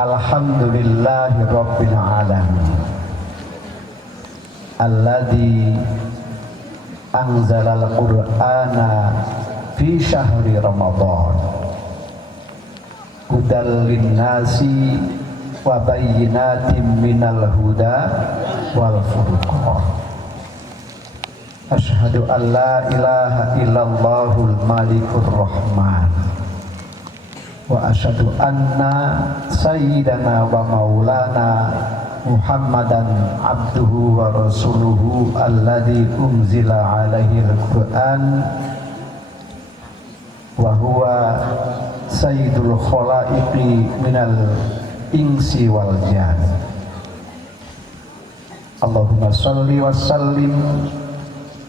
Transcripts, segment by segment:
Alhamdulillahi Rabbil Alamin Alladzi anzalal Qur'ana fi syahri Ramadan hudal linnasi wa bayyinatin minal huda wal furqan. Asyhadu an la ilaha illallahul malikur rahman wa asyhadu anna sayyidana wa maulana Muhammadan abduhu wa rasuluhu alladzi unzila alaihi al-Qur'an wa huwa sayyidul khalaiqi minal insi wal jan. Allahumma shalli wa sallim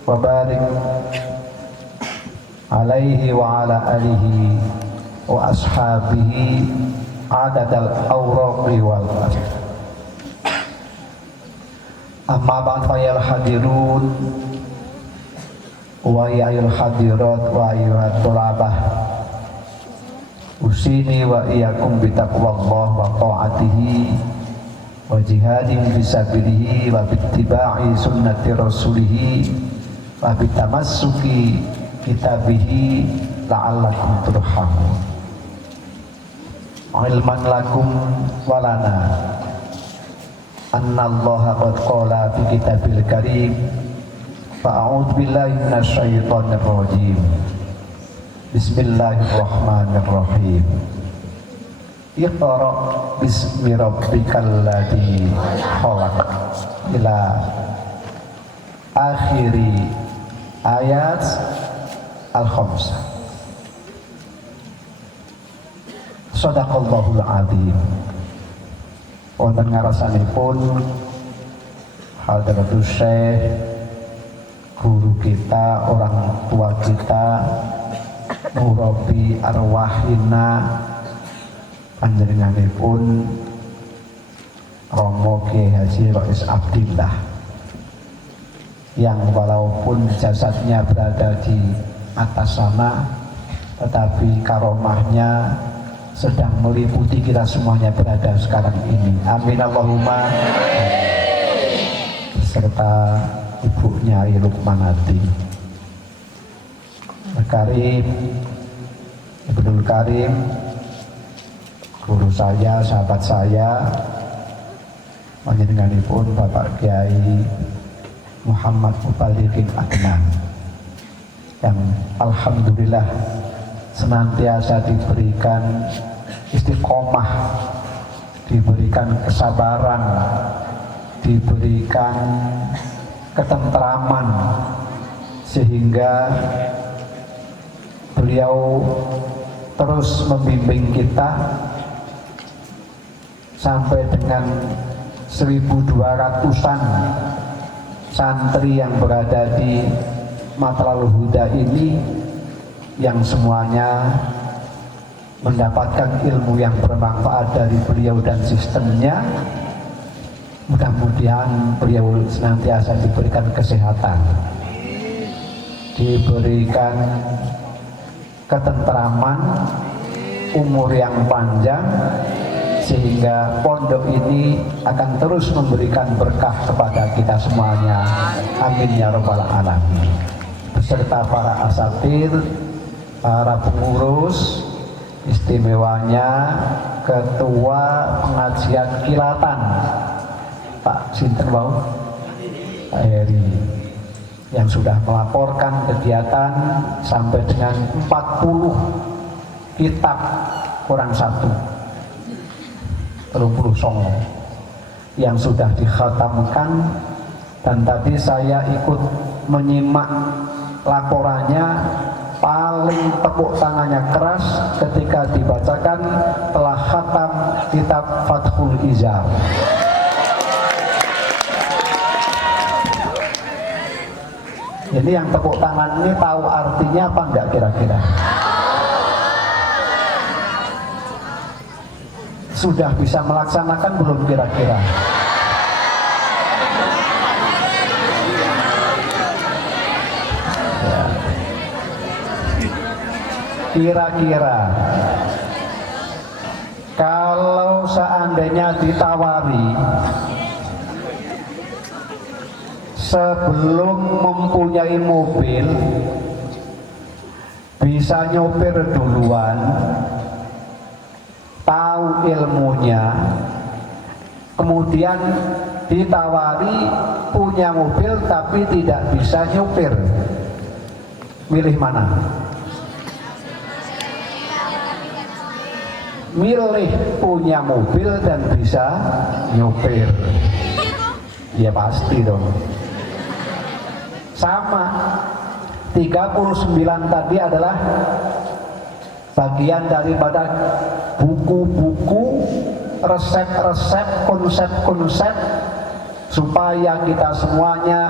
wa barik alaihi wa ala alihi wa ashabihi adadal awraqi wal ajr. Amma ba'd fayal hadirun wa ya'il hadirat wa ayyuhat tulabah usini wa iyyakum bitaqwallah wa ta'atihi wa jihadin fisabilihi wa bittiba'i sunnati rasulihi wa bitamassuki kitabihi la'allakum turhamun. Ilman lakum walana annallaha qad qala fi kitabil karim fa'a'udzu billahi minasyaitonir rajim. Bismillahirrahmanirrahim. Iqra bismi rabbikal ladzi khalaq ila akhiri ayat al-khamsah. Shadaqallahul adzim. Wonten ngarasanipun Hadratus Syekh, guru kita, orang tua kita, murabi arwahina panjenenganipun Romo Kiai Haji Rais Abdillah, yang walaupun jasadnya berada di atas sana, tetapi karomahnya sedang meliputi kita semuanya berada sekarang ini. Amin Allahumma. Serta ibunya Lukmanati Karim, Ibnul Karim, guru saya, sahabat saya, panjenenganipun Bapak Kiai Muhammad Mubalikin Adnan, yang alhamdulillah senantiasa diberikan istiqomah, diberikan kesabaran, diberikan ketentraman, sehingga beliau terus membimbing kita sampai dengan 1.200-an santri yang berada di Matlabul Huda ini, yang semuanya mendapatkan ilmu yang bermanfaat dari beliau dan sistemnya. Mudah-mudahan beliau senantiasa diberikan kesehatan, diberikan ketentraman, umur yang panjang, sehingga pondok ini akan terus memberikan berkah kepada kita semuanya. Amin ya rabbal alamin. Beserta para asatir, para pengurus, istimewanya Ketua Pengajian Kilatan Pak Sinten Wau, Pak Heri, yang sudah melaporkan kegiatan sampai dengan 40 kitab kurang satu, 30 songo yang sudah dikhatamkan. Dan tadi saya ikut menyimak laporannya, paling tepuk tangannya keras ketika dibacakan telah khatam kitab Fathul Izar. Jadi yang tepuk tangan ini tahu artinya apa enggak kira-kira? Sudah bisa melaksanakan belum kira-kira? Ya. Kira-kira Kalau seandainya ditawari sebelum mempunyai mobil bisa nyopir duluan, tahu ilmunya, kemudian ditawari punya mobil tapi tidak bisa nyopir, milih mana? Milih punya mobil dan bisa nyopir. Ya pasti dong. Sama 39 tadi adalah bagian daripada buku-buku, resep-resep, konsep-konsep supaya kita semuanya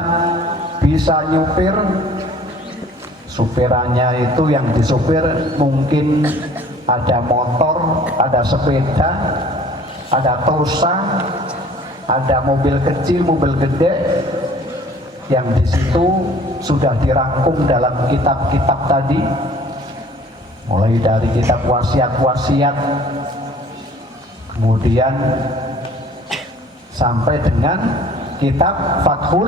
bisa nyupir. Supirannya itu yang disupir mungkin ada motor, ada sepeda, ada Tosa, ada mobil kecil, mobil gede, yang di situ sudah dirangkum dalam kitab-kitab tadi, mulai dari kitab wasiat-wasiat, kemudian sampai dengan kitab Fathul.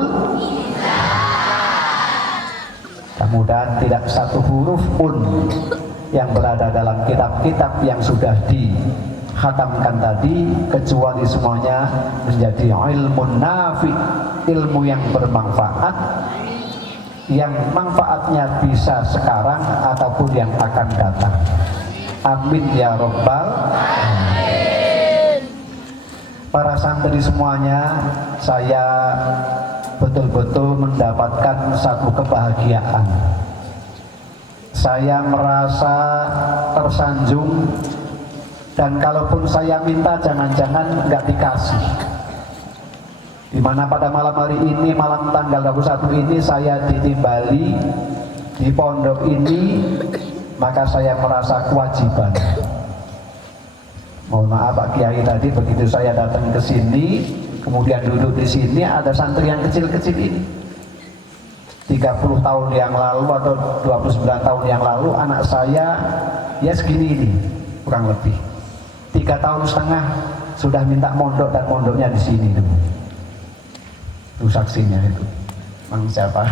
Mudah-mudahan tidak satu huruf pun yang berada dalam kitab-kitab yang sudah dikhatamkan tadi kecuali semuanya menjadi ilmu nafi, ilmu yang bermanfaat, yang manfaatnya bisa sekarang ataupun yang akan datang. Amin ya Rabbal alamin. Para santri semuanya, saya betul-betul mendapatkan satu kebahagiaan. Saya merasa tersanjung, dan kalaupun saya minta jangan-jangan nggak dikasih. Dimana pada malam hari ini, malam tanggal 21 ini saya ditimbali di pondok ini, maka saya merasa kewajiban. Mohon maaf Pak Kiai, tadi begitu saya datang ke sini, kemudian duduk di sini, ada santri yang kecil-kecil ini. 30 tahun yang lalu atau 29 tahun yang lalu anak saya ya segini ini kurang lebih. 3 tahun setengah sudah minta mondok dan mondoknya di sini itu. Itu saksinya itu. Mang siapa?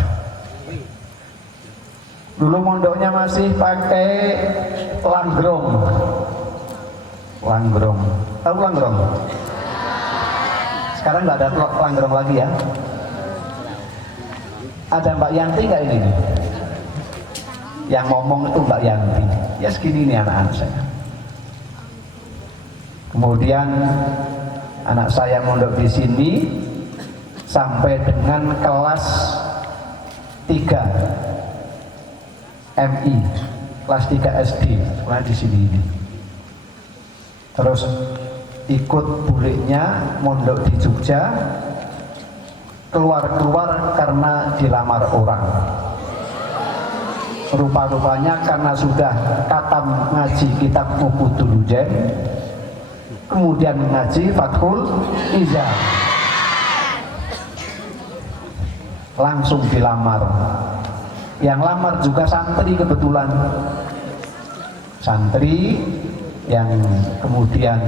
Dulu mondoknya masih pakai langgrong. Langgrong. Tahu langgrong? Sekarang nggak ada langgrong lagi ya. Ada Mbak Yanti nggak ini? Yang ngomong itu Mbak Yanti. Ya segini nih anak-anak saya. Kemudian anak saya mondok di sini sampai dengan kelas 3 MI, kelas 3 SD, sekolah di sini ini. Terus ikut buliknya mondok di Jogja, keluar karena dilamar orang. Rupa-rupanya karena sudah katam ngaji kitab Mubudul Hujain, kemudian ngaji Fathul Izah, langsung dilamar. Yang lamar juga santri kebetulan, santri yang kemudian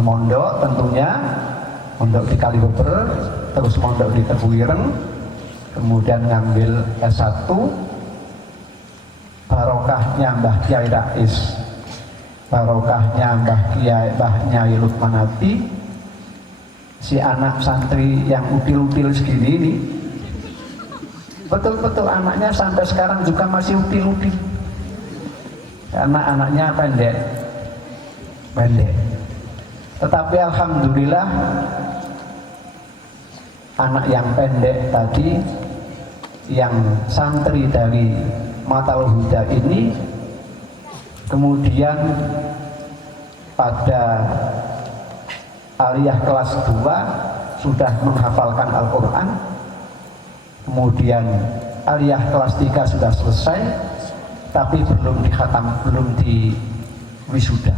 mondok tentunya, mondok di Kalibeber, terus mondok di Tebu Ireng, kemudian ngambil S1, barokahnya Mbah Kiai Rais, barokahnya Mbah Nyai Lukmanati, si anak santri yang util-util segini ini, betul-betul anaknya sampai sekarang juga masih util-util, karena anaknya pendek. Tetapi alhamdulillah anak yang pendek tadi, yang santri dari Matal Huda ini, kemudian pada aliyah kelas 2 sudah menghafalkan Al-Quran, kemudian aliyah kelas 3 sudah selesai, tapi belum dikhatam, belum di wisuda.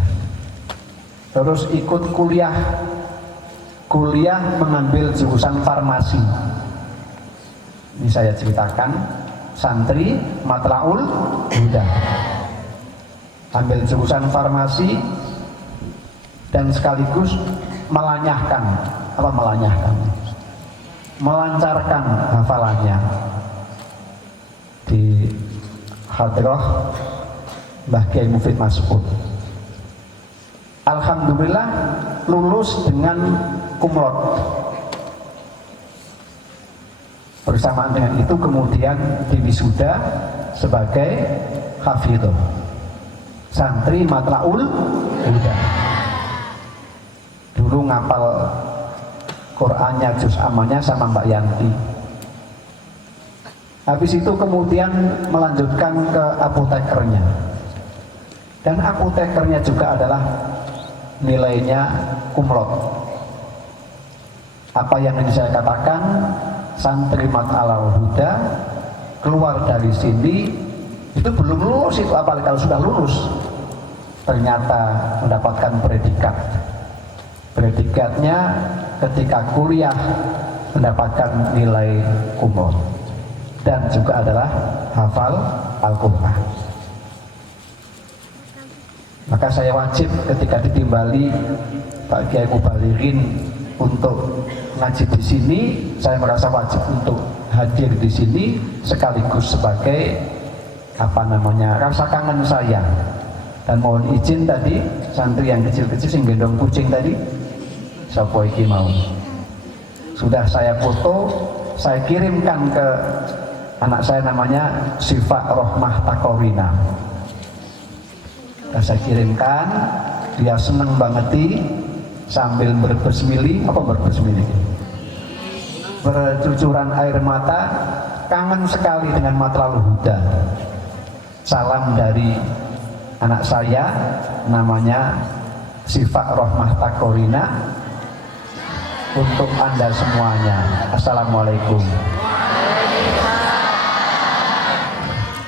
Terus ikut kuliah mengambil jurusan farmasi. Ini saya ceritakan, santri Matlaul Huda ambil jurusan farmasi, dan sekaligus melancarkan hafalannya di hadrah Mbah Kiai Mufid Mas'ud. Alhamdulillah lulus dengan kumlot. Bersamaan dengan itu kemudian diwisuda sebagai hafidh, santri Matlaul Huda. Dulu ngapal Qur'annya, juz amalnya sama Mbak Yanti. Habis itu kemudian melanjutkan ke apotekernya. Dan apotekernya juga adalah nilainya kumlot. Apa yang saya katakan, santri Matlaul Huda keluar dari sini itu belum lulus itu, apalagi kalau sudah lulus ternyata mendapatkan predikat. Predikatnya ketika kuliah mendapatkan nilai kumlot dan juga adalah hafal Al-Quran. Maka saya wajib ketika ditimbali Pak Kiai Mubalirin untuk ngaji di sini, saya merasa wajib untuk hadir di sini sekaligus sebagai rasa kangen saya. Dan mohon izin tadi santri yang kecil-kecil sing gendong kucing tadi, sapa iki mau, sudah saya foto, saya kirimkan ke anak saya namanya Syifa Rohmah Takorina. Saya kirimkan, dia seneng banget sambil bercucuran air mata, kangen sekali dengan Matlaul Huda. Salam dari anak saya namanya Syifa Rohmah Takorina untuk Anda semuanya. Assalamualaikum.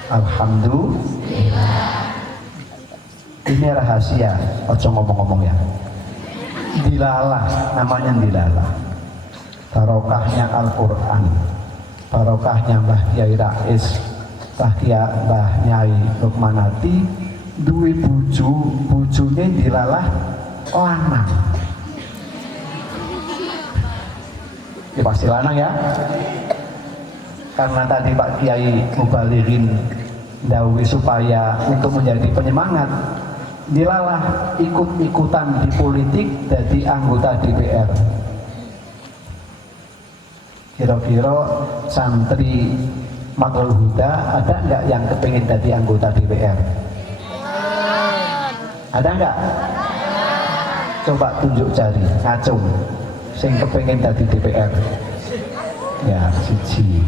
Alhamdulillah. Ini rahasia, ojo ngomong-ngomong ya. Dilalah, namanya dilalah. Barokahnya Al-Quran, barokahnya Mbah Kiai Rais, Mbah Nyai Lukmanati, duwe bojone dilalah lanang. Ya pasti lanang ya. Karena tadi Pak Kiai Mubalirin dawuh supaya untuk menjadi penyemangat, dilalah ikut-ikutan di politik jadi anggota DPR. Kira-kira santri Matlaul Huda ada enggak yang kepingin jadi anggota DPR? Ada enggak? Coba tunjuk jari, ngacung sing kepingin jadi DPR. Ya, siji.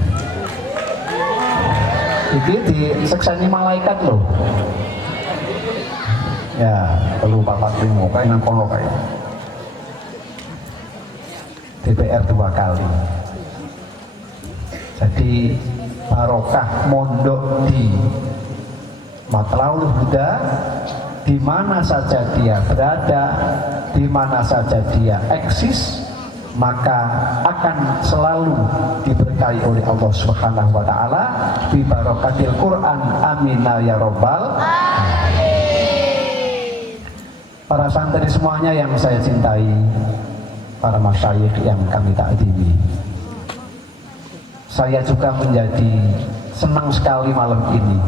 Iki disekseni malaikat loh. Ya, perlu papat limo kayak nang kono kayak. DPR 2 kali. Jadi barokah mondok di Matlaul Huda, di mana saja dia berada, di mana saja dia eksis, maka akan selalu diberkahi oleh Allah Subhanahu wa taala bi barakatil Quran. Amin ya robbal alamin. Para santri semuanya yang saya cintai, para masyayikh yang kami takdimi, saya juga menjadi senang sekali malam ini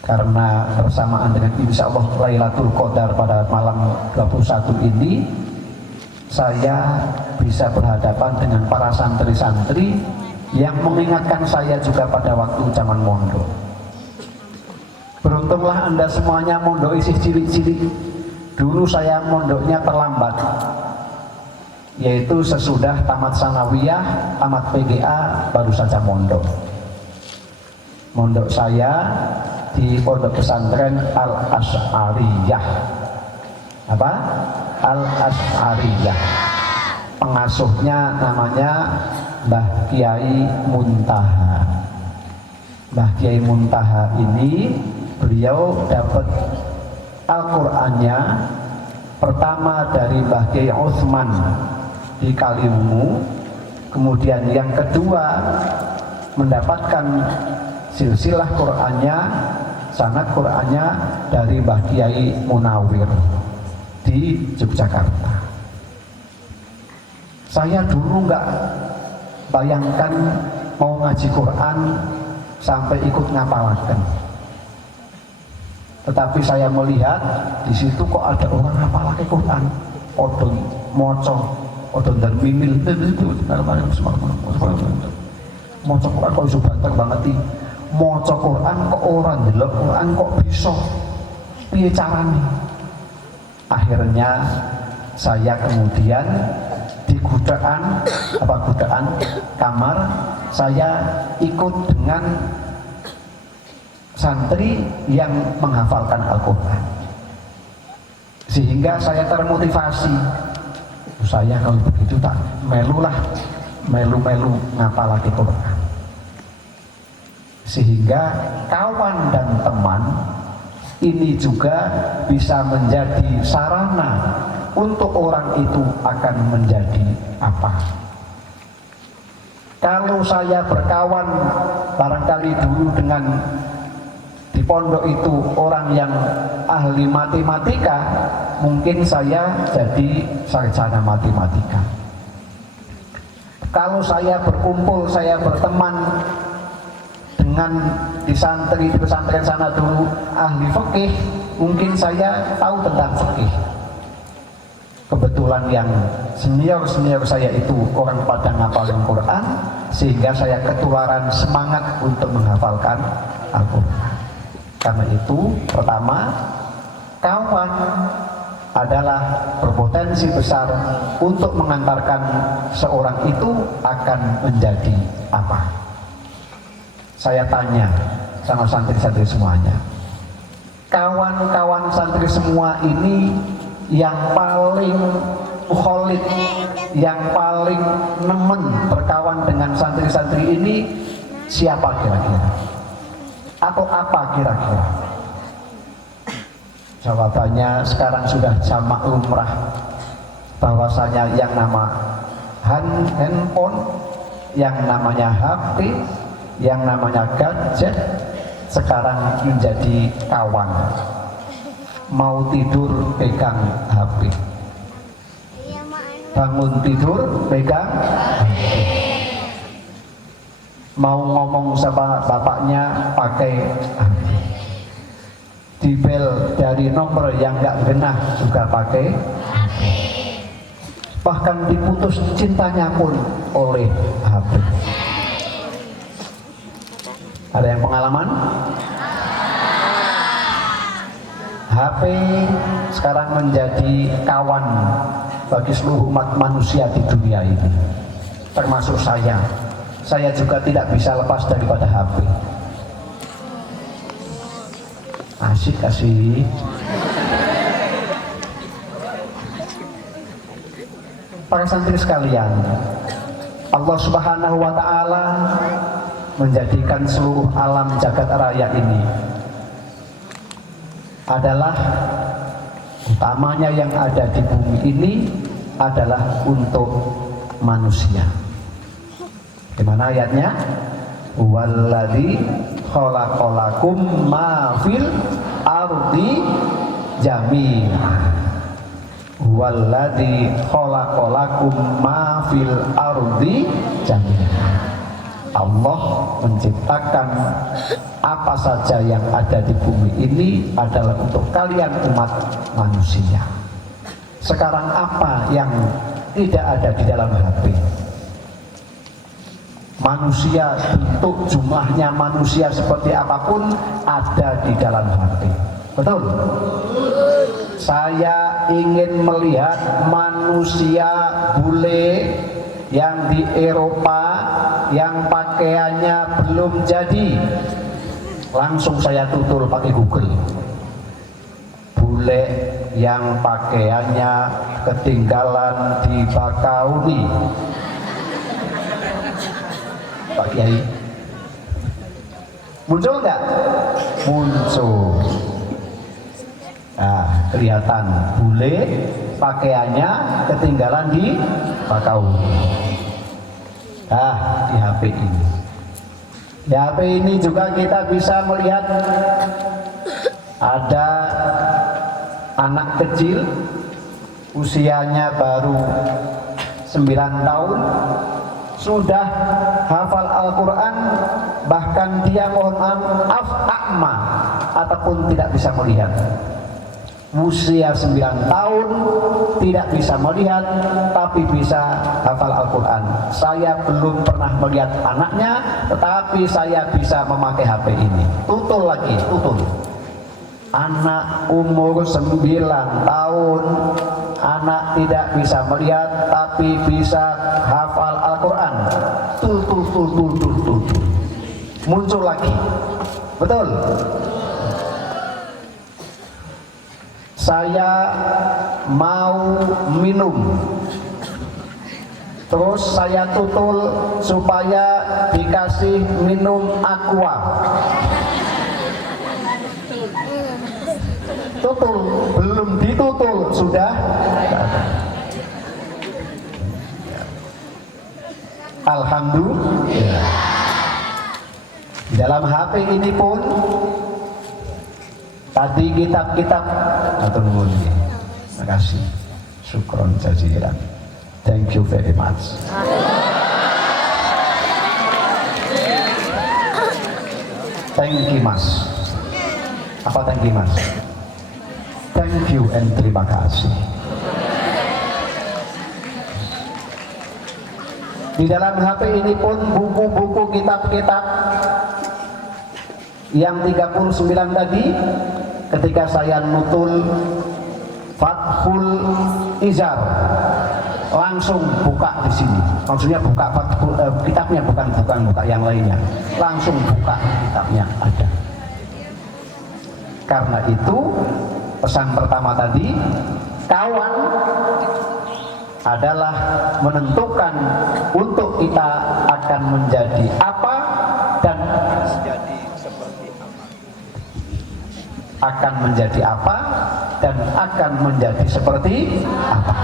karena bersamaan dengan insya Allah Lailatul Qadar pada malam 21 ini saya bisa berhadapan dengan para santri-santri yang mengingatkan saya juga pada waktu zaman mondok. Beruntunglah Anda semuanya mondok isi cilik-cilik. Dulu saya mondoknya terlambat, yaitu sesudah tamat sanawiyah, tamat PGA baru saja mondok. Mondok saya di pondok pesantren Al-Asy'ariyah. Apa? Al-Asy'ariyah. Pengasuhnya namanya Mbah Kiai Muntaha. Mbah Kiai Muntaha ini beliau dapat Al-Qur'annya pertama dari Mbah Kiai Utsman di Kaliwungu, kemudian yang kedua mendapatkan silsilah Qur'annya, sanad Qur'annya dari Mbah Kiai Munawir di Yogyakarta. Saya dulu nggak bayangkan mau ngaji Quran sampai ikut ngapalaken. Tetapi saya melihat di situ kok ada orang ngapalake Quran, odon moco, odon dan mimil itu, moco Quran kok iso banter banget iki. Moco Quran kok ora ndelok Quran kok bisa. Piye carane? Akhirnya saya kemudian di gudaan kamar saya ikut dengan santri yang menghafalkan Al-Quran, sehingga saya termotivasi. Saya kalau begitu tak melu ngapalake Quran, sehingga kawan dan teman ini juga bisa menjadi sarana untuk orang itu akan menjadi apa. Kalau saya berkawan barangkali dulu dengan di pondok itu orang yang ahli matematika, mungkin saya jadi sarjana matematika. Kalau saya berkumpul, saya berteman dengan di pesantren sana dulu ahli fikih, mungkin saya tahu tentang fikih. Kebetulan yang senior saya itu orang pada ngapalin Quran, sehingga saya ketularan semangat untuk menghafalkan Al-Quran. Karena itu, pertama, kawan adalah berpotensi besar untuk mengantarkan seorang itu akan menjadi apa. Saya tanya sama santri-santri semuanya, kawan-kawan santri semua ini yang paling kholid, yang paling nemen berkawan dengan santri-santri ini siapa kira-kira? Atau apa kira-kira? Jawabannya sekarang sudah jamak lumrah, bahwasanya yang nama handphone, yang namanya HP, yang namanya gadget sekarang menjadi kawan. Mau tidur pegang HP, bangun tidur pegang HP, mau ngomong sama bapaknya pakai HP, dibel dari nomor yang nggak genah juga pakai HP, bahkan diputus cintanya pun oleh HP. Ada yang pengalaman? HP sekarang menjadi kawan bagi seluruh umat manusia di dunia ini, termasuk saya. Saya juga tidak bisa lepas daripada HP. Asik kasih. Para santri sekalian, Allah Subhanahu wa Ta'ala menjadikan seluruh alam jagat raya ini adalah utamanya yang ada di bumi ini adalah untuk manusia. Gimana ayatnya? Walladzi khalaqalakum ma fil ardi jami'an. Walladzi khalaqalakum ma fil ardi jami'an. Allah menciptakan apa saja yang ada di bumi ini adalah untuk kalian umat manusia. Sekarang apa yang tidak ada di dalam HP? Manusia, bentuk jumlahnya manusia seperti apapun ada di dalam HP. Betul? Saya ingin melihat manusia bule yang di Eropa yang pakaiannya belum jadi, langsung saya tutur pakai Google. Bule yang pakaiannya ketinggalan di Bakauni, Pak Kiai, muncul nggak? Muncul. Nah, kelihatan bule pakaiannya ketinggalan di Bakauni. Nah, di HP ini. Di HP ini juga kita bisa melihat ada anak kecil usianya baru 9 tahun sudah hafal Al-Quran, bahkan dia mohon maaf a'ma ataupun tidak bisa melihat. Usia 9 tahun tidak bisa melihat tapi bisa hafal Al-Quran. Saya belum pernah melihat anaknya, tetapi saya bisa memakai HP ini. Tutul lagi, tutul. Anak umur 9 tahun, anak tidak bisa melihat tapi bisa hafal Al-Quran. Tutul. Muncul lagi. Betul. Saya mau minum, terus saya tutul supaya dikasih minum aqua. Tutul, belum ditutul sudah. Alhamdulillah. Dalam HP ini pun tadi kitab-kitab atau nuwun. Terima kasih. Syukron jazilan. Thank you very much. Thank you mas. Apa thank you mas? Thank you and terima kasih. Di dalam HP ini pun buku-buku kitab-kitab yang 39 tadi, ketika saya nutul Fathul Izar langsung buka di sini. Maksudnya buka kitabnya, bukan buka yang lainnya. Langsung buka kitabnya ada. Karena itu pesan pertama tadi, kawan adalah menentukan untuk kita akan menjadi apa dan menjadi seperti apa. Akan menjadi apa dan akan menjadi seperti apa.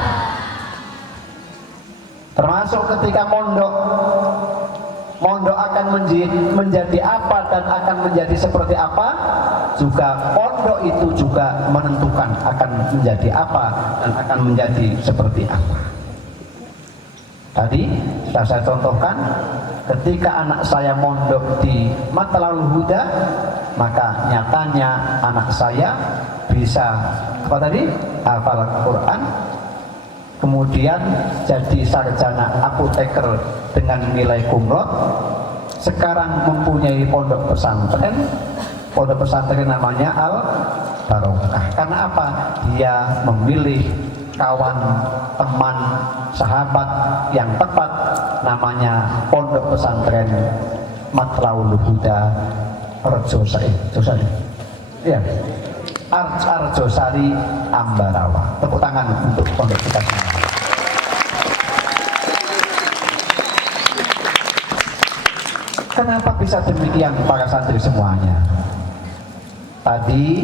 Termasuk ketika mondok akan menjadi apa dan akan menjadi seperti apa, juga pondok itu juga menentukan akan menjadi apa dan akan menjadi seperti apa. Tadi sudah saya contohkan, ketika anak saya mondok di Matla'ul Huda, maka nyatanya anak saya bisa apa tadi? Hafal Quran, kemudian jadi sarjana apoteker dengan nilai kumlot. Sekarang mempunyai pondok pesantren namanya Al Barokah. Karena apa? Dia memilih kawan, teman, sahabat yang tepat, namanya pondok pesantren Matla'ul Huda Arjosari. Iya. Arjosari Ambarawa. Tepuk tangan untuk pondok kita semua. Kenapa bisa demikian para santri semuanya? Tadi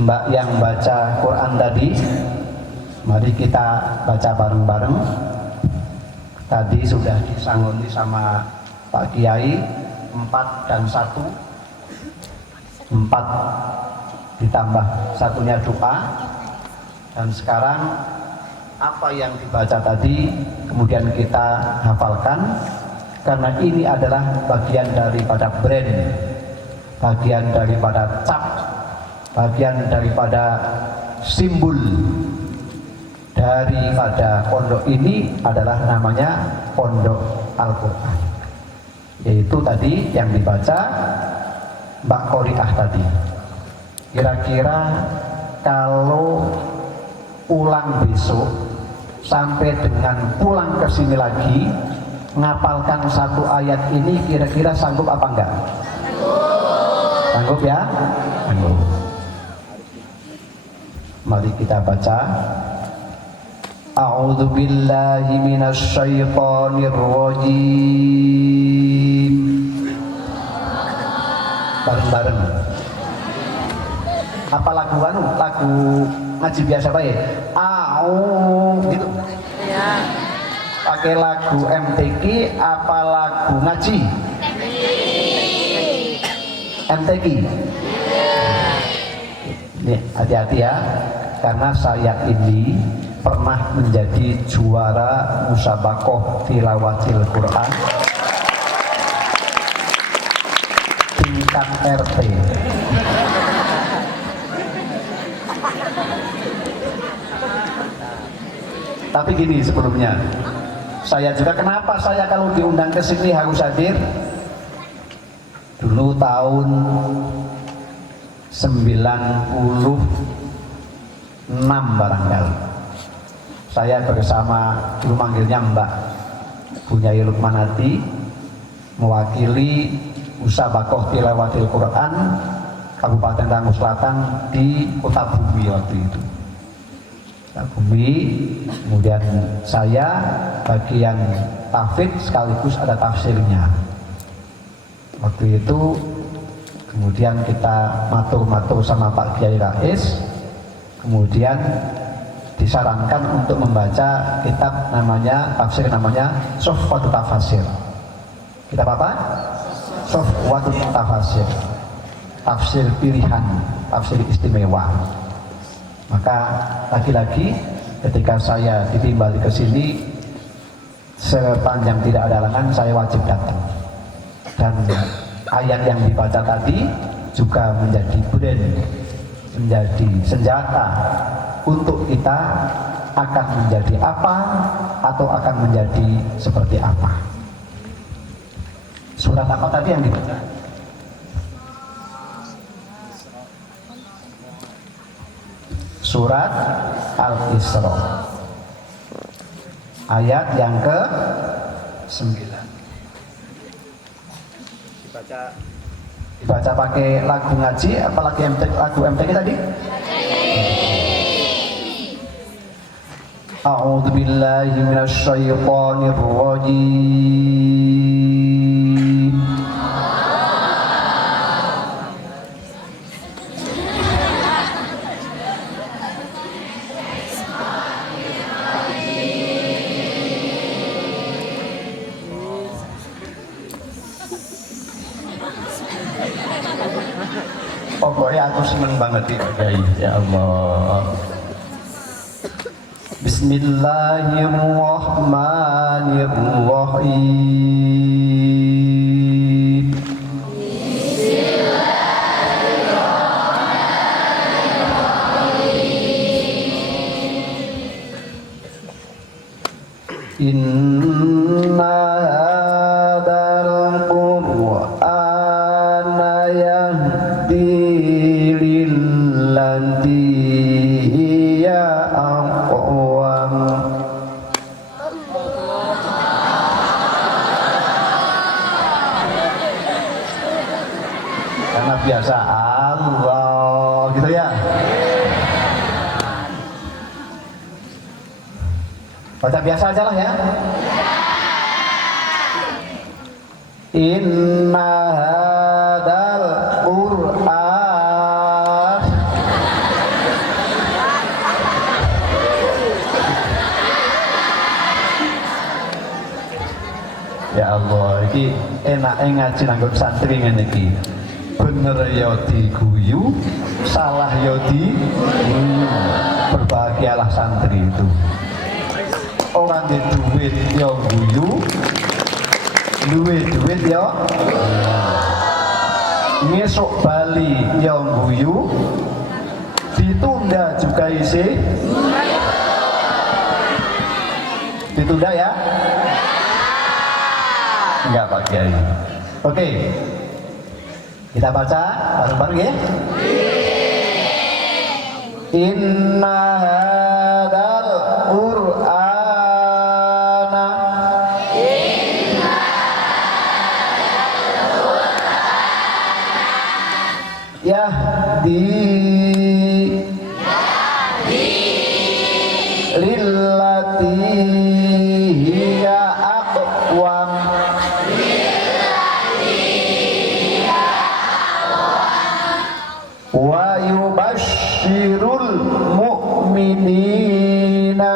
Mbak yang baca Quran tadi, mari kita baca bareng-bareng. Tadi sudah disangoni sama Pak Kiai 4 dan 1. 4 ditambah satunya doa. Dan sekarang apa yang dibaca tadi kemudian kita hafalkan, karena ini adalah bagian daripada brand, bagian daripada cap, bagian daripada simbol daripada pondok ini adalah namanya Pondok Al-Quran, yaitu tadi yang dibaca Mbak Qori'ah tadi. Kira-kira kalau pulang besok sampai dengan pulang ke sini lagi ngapalkan satu ayat ini, kira-kira sanggup apa enggak? Sanggup ya? Sanggup. Mari kita baca. A'udzu billahi minasy syaithanir rajim. Bareng-bareng. Apa lagu lagu ngaji biasa baik? Gitu. Ya. Pakai lagu MTQ apa lagu ngaji? MTQ. Nih, hati-hati ya, karena saya ini pernah menjadi juara musabaqah tilawatil Quran tingkat RT. Tapi gini sebelumnya, saya juga kenapa saya kalau diundang ke sini harus hadir? Dulu tahun 96 barangkali, saya bersama, dulu manggilnya Mbak Bunyai Lukmanati, mewakili musabaqah tilawatil Quran Kabupaten Ranggus Selatan di Kota Bumi waktu itu. Bumi, kemudian saya bagian tahfidz sekaligus ada tafsirnya. Waktu itu kemudian kita matur-matur sama Pak Kiai Rais, kemudian disarankan untuk membaca kitab namanya, tafsir namanya Sofwatul Tafasir. Kitab apa? Sofwatul Tafasir, tafsir pilihan, tafsir istimewa. Maka lagi-lagi ketika saya ditimbali ke sini, sepanjang tidak ada halangan saya wajib datang. Dan ayat yang dibaca tadi juga menjadi brand, menjadi senjata untuk kita akan menjadi apa atau akan menjadi seperti apa. Surat apa tadi yang dibaca? Surat Al-Isra ayat yang ke-9. Dibaca pakai lagu ngaji apa lagu MTQ tadi? A'udzu billahi minasyaitonir rajim. Pokoknya aku seneng banget itu, ya Allah. Bismillahirrahmanirrahim. Inna hadzal Qur'ana yahdi lillati hiya aqwam. Karena biasa Allah gitu ya. Baca biasa aja lah ya. Inna hadzal Qur'an ya Allah, iki enak ngaji nanggo santri ngene iki. Bener ya diguyu, salah ya diguyu. Berbahagialah santri itu. Orang di duit ya guyu, duit ya ngesok Bali ya guyu, ditunda juga isi, ditunda ya? Enggak Pak Kiai. Oke, kita baca bareng-bareng ya. Inna hadzal Qur'ana yahdi lillati hiya aqwam. Wa yubashshirul mu'minina.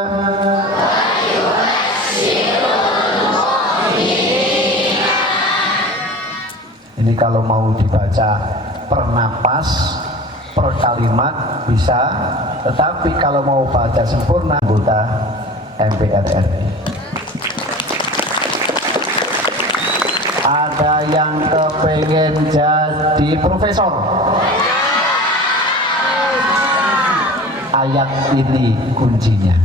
Ini kalau mau dibaca per napas, per kalimat bisa tetapi kalau mau baca sempurna anggota MPR RI. Ada yang kepengen jadi profesor. Ayat ini kuncinya.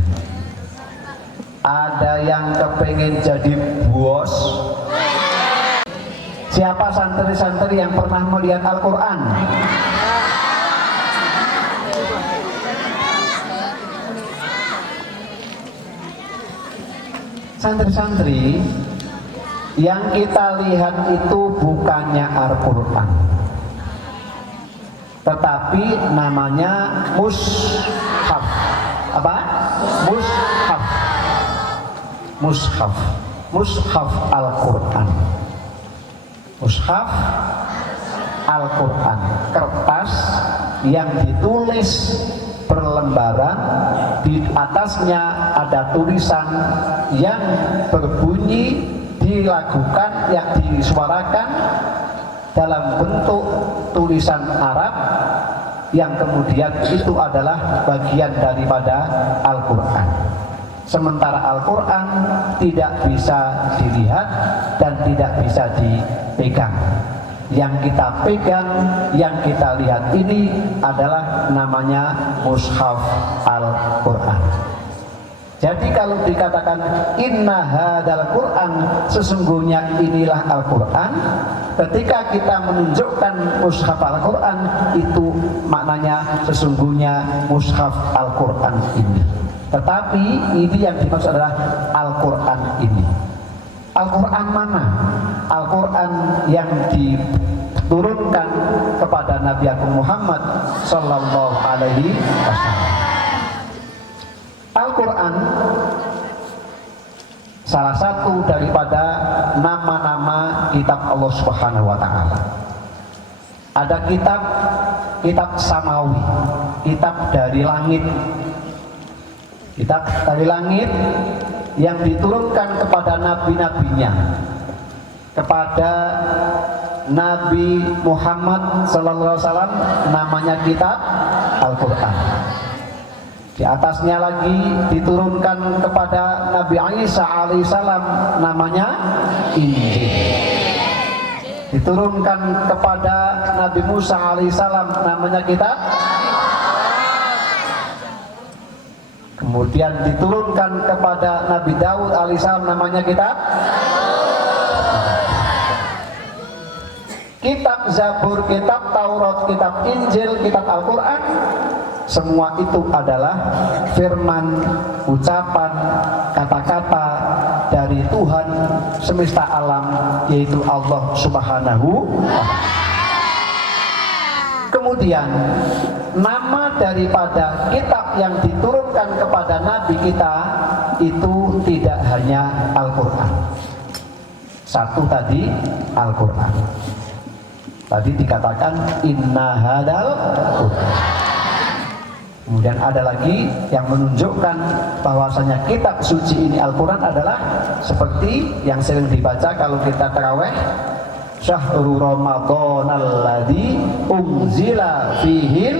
Ada yang kepengen jadi bos. Siapa santri-santri yang pernah melihat Al-Quran? Santri-santri yang kita lihat itu bukannya Al-Quran, tetapi namanya mushaf. Apa? Mushaf. Mushaf. Mushaf Al-Quran. Mushaf Al-Quran, kertas yang ditulis berlembaran, di atasnya ada tulisan yang berbunyi, dilakukan, yang disuarakan dalam bentuk tulisan Arab, yang kemudian itu adalah bagian daripada Al-Quran. Sementara Al-Quran tidak bisa dilihat dan tidak bisa dipegang. Yang kita pegang, yang kita lihat ini adalah namanya mushaf Al-Quran. Jadi kalau dikatakan inna hadzal Quran, sesungguhnya inilah Al-Quran, ketika kita menunjukkan mushaf Al-Quran, itu maknanya sesungguhnya mushaf Al-Quran ini. Tetapi ini yang dimaksud adalah Al-Quran ini. Al-Quran mana? Al-Quran yang diturunkan kepada Nabi Agung Muhammad Sallallahu Alaihi Wasallam. Al-Quran salah satu daripada nama-nama kitab Allah Subhanahu Wa Taala. Ada kitab samawi, kitab dari langit. Kitab dari langit yang diturunkan kepada nabi-nabinya, kepada Nabi Muhammad Sallallahu Alaihi Wasallam, namanya kitab Al-Quran. Di atasnya lagi diturunkan kepada Nabi Isa alaihissalam, namanya Injil. Diturunkan kepada Nabi Musa alaihissalam, namanya kitab. Kemudian diturunkan kepada Nabi Daud alaihissalam, namanya kitab. Kitab Zabur, kitab Taurat, kitab Injil, kitab Al-Quran, semua itu adalah firman, ucapan, kata-kata dari Tuhan semesta alam, yaitu Allah Subhanahu wa Ta'ala. Kemudian nama daripada kitab yang diturunkan kepada Nabi kita itu tidak hanya Al-Quran. Satu tadi Al-Quran. Tadi dikatakan inna hadal Quran. Kemudian ada lagi yang menunjukkan bahwasanya kitab suci ini Al-Quran adalah seperti yang sering dibaca kalau kita taraweh, syahrul ramadhanal ladzi unzila fihil,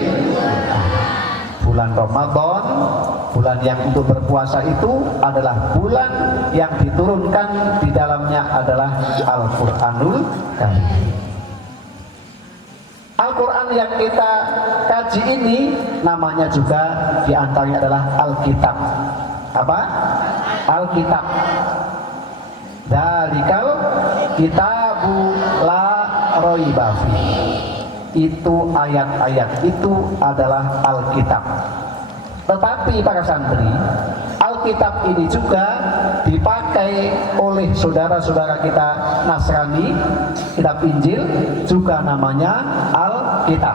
bulan Ramadan, bulan yang untuk berpuasa itu adalah bulan yang diturunkan di dalamnya adalah Al-Quranul Karim. Al-Quran yang kita kaji ini namanya juga diantaranya adalah Alkitab. Apa? Alkitab. Dzalikal kitabu la raiba fi. Itu ayat-ayat itu adalah Alkitab. Tetapi para santri, Alkitab ini juga dipakai oleh saudara-saudara kita Nasrani, kitab Injil juga namanya Alkitab.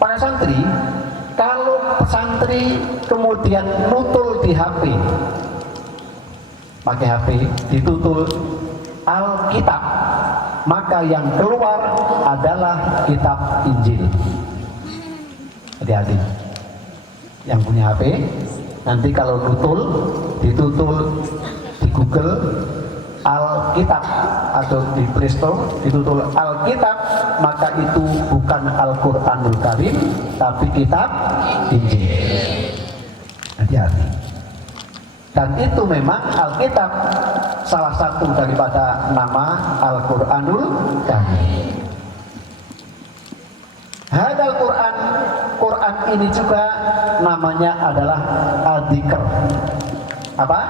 Para santri, kalau santri kemudian nutul di HP, pakai HP ditutul Alkitab, maka yang keluar adalah kitab Injil. Hati-hati yang punya HP, nanti kalau nutul ditutul di Google Alkitab atau di Presto ditutul Alkitab, maka itu bukan Al-Quranul Karim tapi kitab Injil. Hati-hati. Dan itu memang Alkitab salah satu daripada nama Al-Quranul Karim. Hadal Quran, Quran ini juga namanya adalah Al-Dzikr. Apa?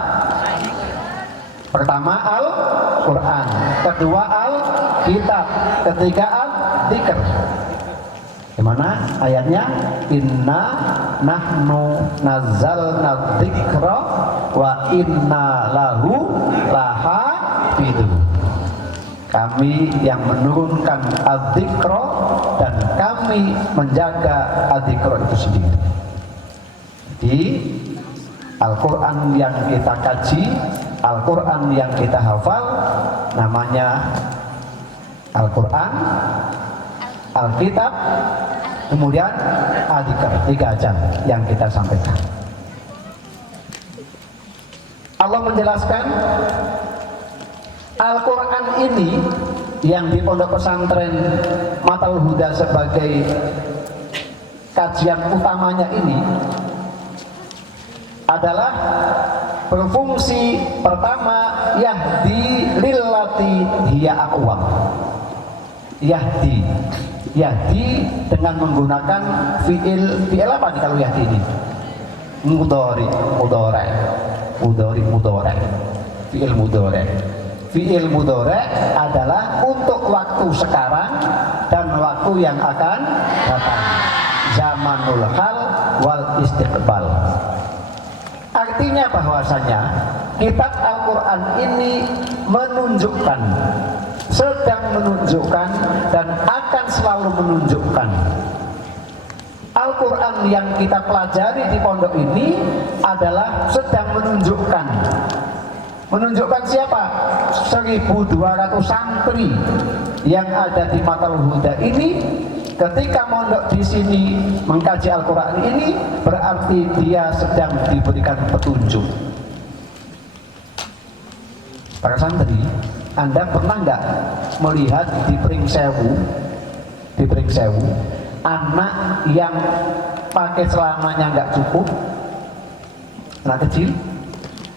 Pertama Al-Quran, kedua Al-Kitab, ketiga Al-Dzikr. Gimana ayatnya? Inna nahnu nazzalna dzikra wa inna lahu lahafidun. Kami yang menurunkan Al-Dzikra dan kami menjaga Al-Dzikra itu sendiri. Jadi Al-Quran yang kita kaji, Al-Quran yang kita hafal namanya Al-Quran, Alkitab, kemudian Al-Dzikr, 3 jam yang kita sampaikan. Allah menjelaskan Al-Quran ini yang di Pondok Pesantren Matal Huda sebagai kajian utamanya ini adalah berfungsi pertama yahdi lillati hiya aqwam. Yahdi dengan menggunakan fiil apa nih kalau yahdi ini? Mudhari fiil mudhari adalah untuk waktu sekarang dan waktu yang akan datang, zamanul hal wal istiqbal. Artinya bahwasanya kitab Al-Quran ini menunjukkan, sedang menunjukkan dan akan selalu menunjukkan. Al-Quran yang kita pelajari di pondok ini adalah sedang menunjukkan. Menunjukkan siapa? 1.200 santri yang ada di Matal Huda ini. Ketika mondok di sini mengkaji Al-Quran ini, berarti dia sedang diberikan petunjuk. Para santri, Anda pernah nggak melihat di Pringsewu, anak yang pakai celananya nggak cukup, anak kecil,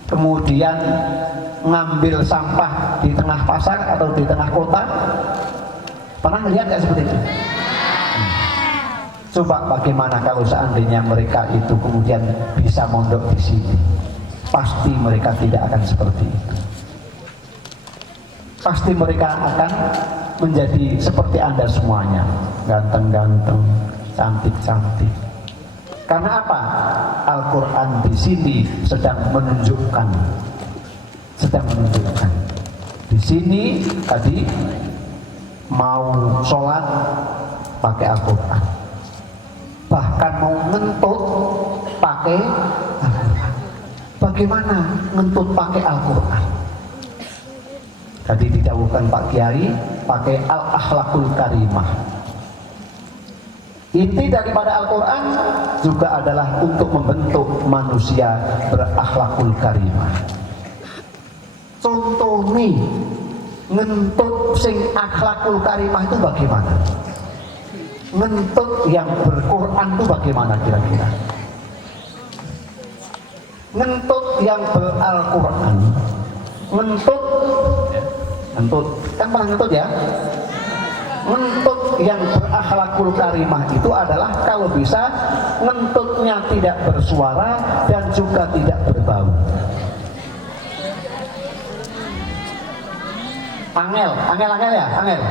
kemudian ngambil sampah di tengah pasar atau di tengah kota? Pernah melihat nggak seperti itu? Coba bagaimana kalau seandainya mereka itu kemudian bisa mondok di sini? Pasti mereka tidak akan seperti itu. Pasti mereka akan menjadi seperti Anda semuanya, ganteng-ganteng, cantik-cantik. Karena apa? Al-Quran di sini sedang menunjukkan. Di sini tadi mau sholat pakai Al-Quran, bahkan mau ngentut pakai Al-Quran. Bagaimana ngentut pakai Al-Quran? Tadi didawuhkan Pak Kiai pakai Al-Akhlaqul Karimah. Inti daripada Al-Quran juga adalah untuk membentuk manusia berakhlakul karimah. Contoh nih, ngentut sing akhlakul karimah itu bagaimana? Ngentut yang berquran itu bagaimana kira-kira? Ngentut yang ber-Al-Quran, ngentut kan pernah ngentut ya? Ngentut yang berakhlakul karimah itu adalah kalau bisa ngentutnya tidak bersuara dan juga tidak berbau. Angel ya, angel.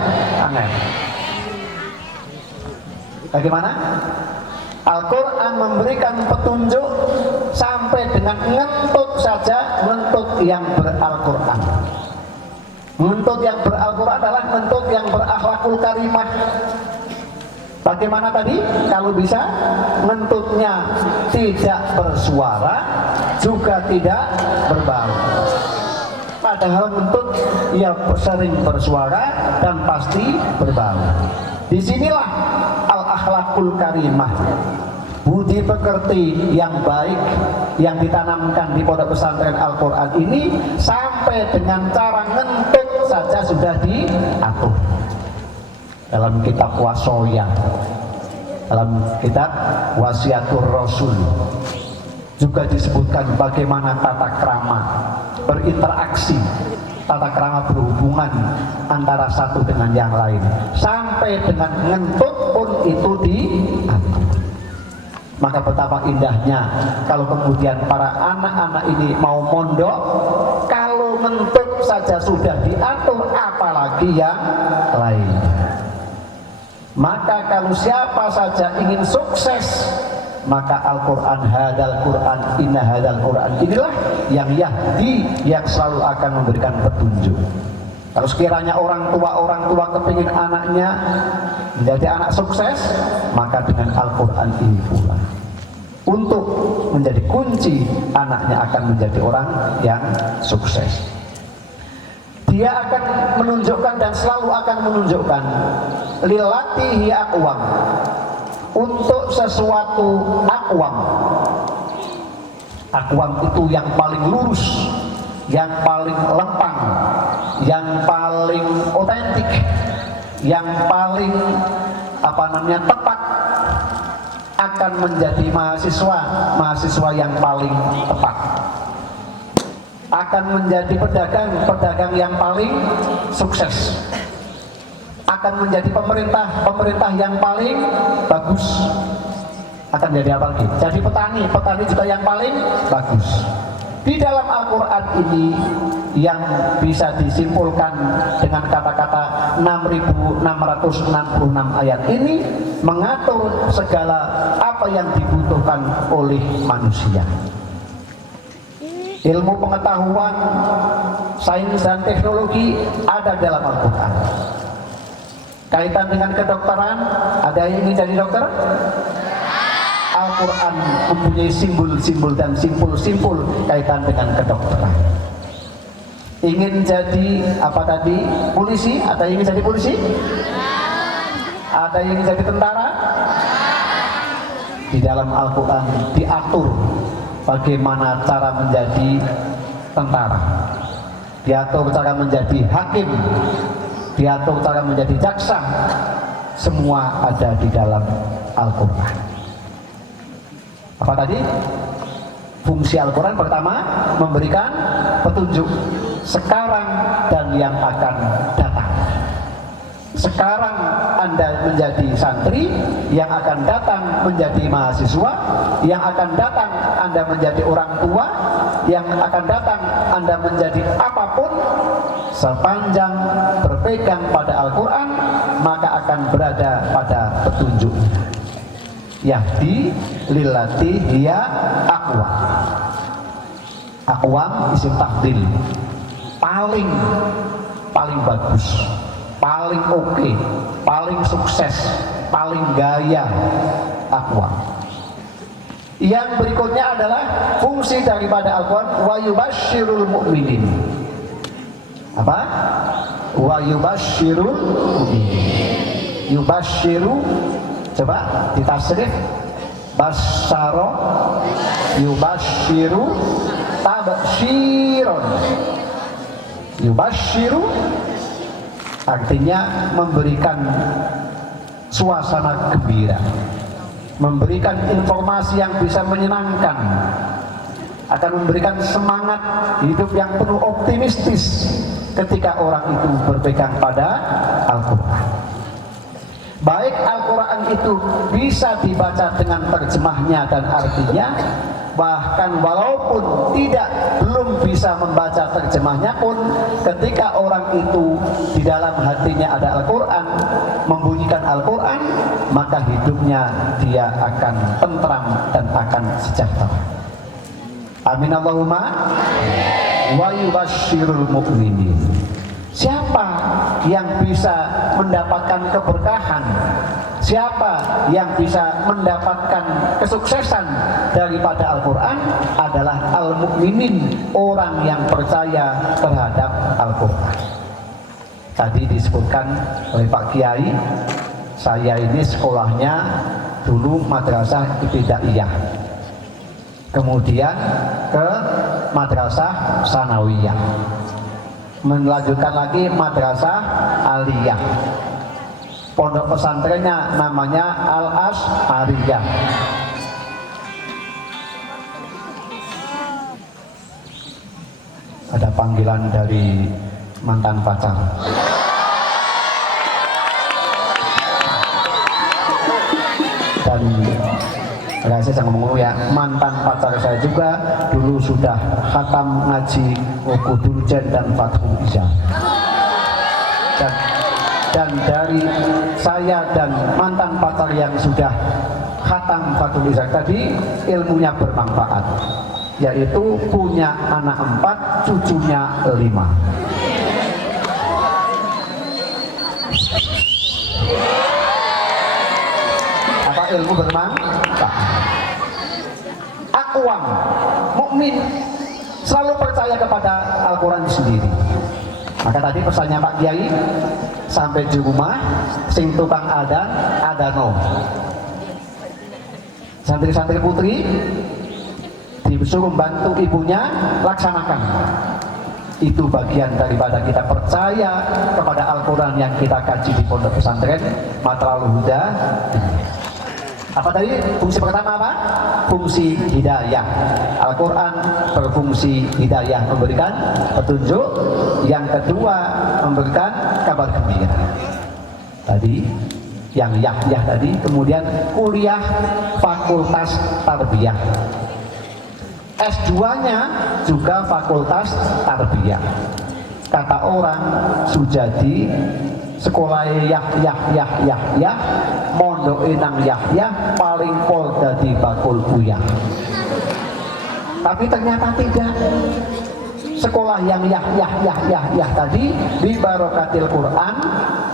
Bagaimana? Al-Quran memberikan petunjuk sampai dengan ngentut saja, ngentut yang ber-Al-Quran. Ngentut yang ber-Al-Quran adalah ngentut yang berakhlakul karimah. Bagaimana tadi? Kalau bisa ngentutnya tidak bersuara, juga tidak berbau. Padahal ngentut ia sering bersuara dan pasti berbau. Disinilah al-akhlakul karimah. budi pekerti yang baik yang ditanamkan di pondok pesantren Al-Quran ini sampai dengan cara ngentut saja sudah diatur dalam kitab Wasoya, dalam kitab Wasiatur Rasul juga disebutkan bagaimana tata krama berinteraksi, tata krama berhubungan antara satu dengan yang lain, sampai dengan ngentut pun itu diatur. Maka betapa indahnya kalau kemudian para anak-anak ini mau mondok, kalau ngentut saja sudah diatur, apalagi yang lain. Maka kalau siapa saja ingin sukses, maka Al-Quran, hadal Quran, inna hadal Quran, inilah yang yahdi, yang selalu akan memberikan petunjuk. Kalau sekiranya orang tua kepingin anaknya menjadi anak sukses, maka dengan Al-Quran ini pula untuk menjadi kunci anaknya akan menjadi orang yang sukses. Dia akan menunjukkan dan selalu akan menunjukkan lilatihi aqwam, untuk sesuatu aqwam. Aqwam itu yang paling lurus, yang paling lempang, yang paling otentik, yang paling tepat, akan menjadi mahasiswa yang paling tepat, akan menjadi pedagang yang paling sukses, akan menjadi pemerintah yang paling bagus, akan jadi apa lagi? Jadi petani juga yang paling bagus. Di dalam Al-Quran ini yang bisa disimpulkan dengan kata-kata 6.666 ayat ini mengatur segala apa yang dibutuhkan oleh manusia. Ilmu pengetahuan, sains dan teknologi ada dalam Al-Quran. Kaitan dengan kedokteran, ada yang ingin jadi dokter? Al-Quran mempunyai simbol-simbol dan simpul-simpul kaitan dengan kedokteran. Ingin jadi apa tadi? Polisi? Ada yang ingin jadi polisi? Ada yang ingin jadi tentara? Di dalam Al-Quran diatur bagaimana cara menjadi tentara, diatur cara menjadi hakim, diatur cara menjadi jaksa. Semua ada di dalam Al-Quran. Apa tadi? Fungsi Al-Quran pertama memberikan petunjuk sekarang dan yang akan datang. Sekarang Anda menjadi santri, yang akan datang menjadi mahasiswa, yang akan datang Anda menjadi orang tua, yang akan datang Anda menjadi apapun, sepanjang berpegang pada Al-Quran maka akan berada pada petunjuk. Yahdi lillati hiya aqwam. Aqwam isim tafdil, paling bagus, paling oke, paling sukses, paling gaya. Aqwam. Yang berikutnya adalah fungsi daripada Al-Quran, wa yubasyirul mu'minin. Apa? Wa yubasyirul mu'minin. Yubasyiru, coba ditafsir. Basyara yubasyiru tabsyiron. Yubasyiru artinya memberikan suasana gembira, memberikan informasi yang bisa menyenangkan, akan memberikan semangat hidup yang penuh optimistis ketika orang itu berpegang pada Al-Quran. Baik Al-Quran itu bisa dibaca dengan terjemahnya dan artinya, bahkan walaupun belum bisa membaca terjemahnya pun, ketika orang itu di dalam hatinya ada Al-Quran, membunyikan Al-Quran, maka hidupnya dia akan tentram dan akan sejahtera. Amin Allahumma. Wa yubasyirul mu'minin. Siapa yang bisa mendapatkan keberkahan, siapa yang bisa mendapatkan kesuksesan daripada Al-Quran adalah al-mu'minin, orang yang percaya terhadap Al-Quran. Tadi disebutkan oleh Pak Kiai, saya ini sekolahnya dulu madrasah ibtidaiyah, kemudian ke madrasah sanawiyah, melanjutkan lagi madrasah aliyah. Pondok pesantrennya namanya Al-Azhariyah. Ada panggilan dari mantan pacar. Dan saya jangan ngomong ya, mantan pacar saya juga dulu sudah khatam ngaji Ukudul Jen dan Fathul Iza. Dan dari saya dan mantan pacar yang sudah khatam Fathul Iza tadi, ilmunya bermanfaat, yaitu punya anak 4, cucunya 5. Apa ilmu bermanfaat? Akwam, mukmin selalu percaya kepada Al-Quran sendiri. Maka tadi pesannya Pak Kiai, sampai di rumah sing tukang adano, santri-santri putri disuruh bantu ibunya laksanakan. Itu bagian daripada kita percaya kepada Al-Quran yang kita kaji di pondok pesantren Matlabul Huda. Apa tadi? Fungsi pertama apa? Fungsi hidayah. Al-Quran berfungsi hidayah, memberikan petunjuk. Yang kedua, memberikan kabar gembira. Tadi yang Yahya tadi, kemudian kuliah Fakultas Tarbiyah. S2-nya juga Fakultas Tarbiyah. Kata orang Sujadi, sekolah Yahya mondok inang Yahya paling pol dadi bakul buyah. Tapi ternyata tidak. Sekolah yang Yahya tadi di Barokatil Quran,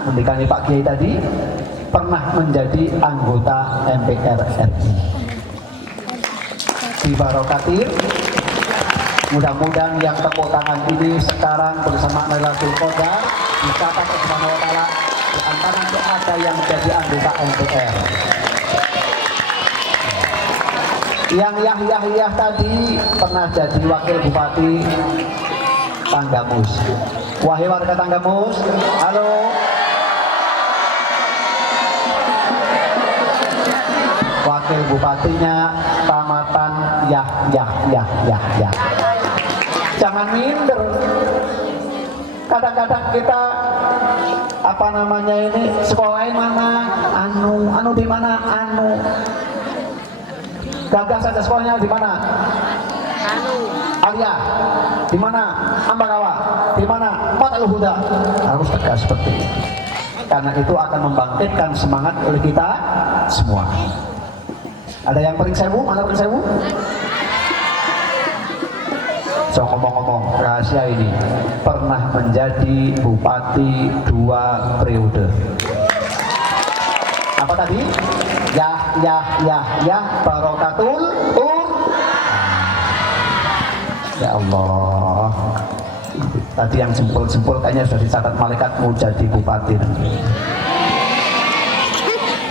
mendikani Pak Kiai tadi, pernah menjadi anggota MPR RI. Di Barokatil, mudah-mudahan yang tepuk tangan ini sekarang bersama Lailatul Qadar dicatat oleh Subhanahu wa Ta'ala di antara ada yang jadi anggota MPR. Yang Yahya tadi pernah jadi wakil bupati Tanggamus. Wahai warga Tanggamus, halo. Wakil bupatinya tamatan Yahya. Jangan minder. Kadang-kadang kita apa namanya ini sekolahin mana? Anu di mana? Gagah saja sekolahnya di mana? Alia. Di mana? Ambarawa. Di mana? Matlabul Huda. Harus tegas seperti itu. Karena itu akan membangkitkan semangat oleh kita semua. Ada yang pering sewu? Mana pering sewu? So ngomong-ngomong rahasia ini, pernah menjadi bupati 2 periode. Apa tadi? Yahya Barokatul Ya Allah. Tadi yang jempol-jempol kayaknya sudah dicatat malaikat mau jadi bupati.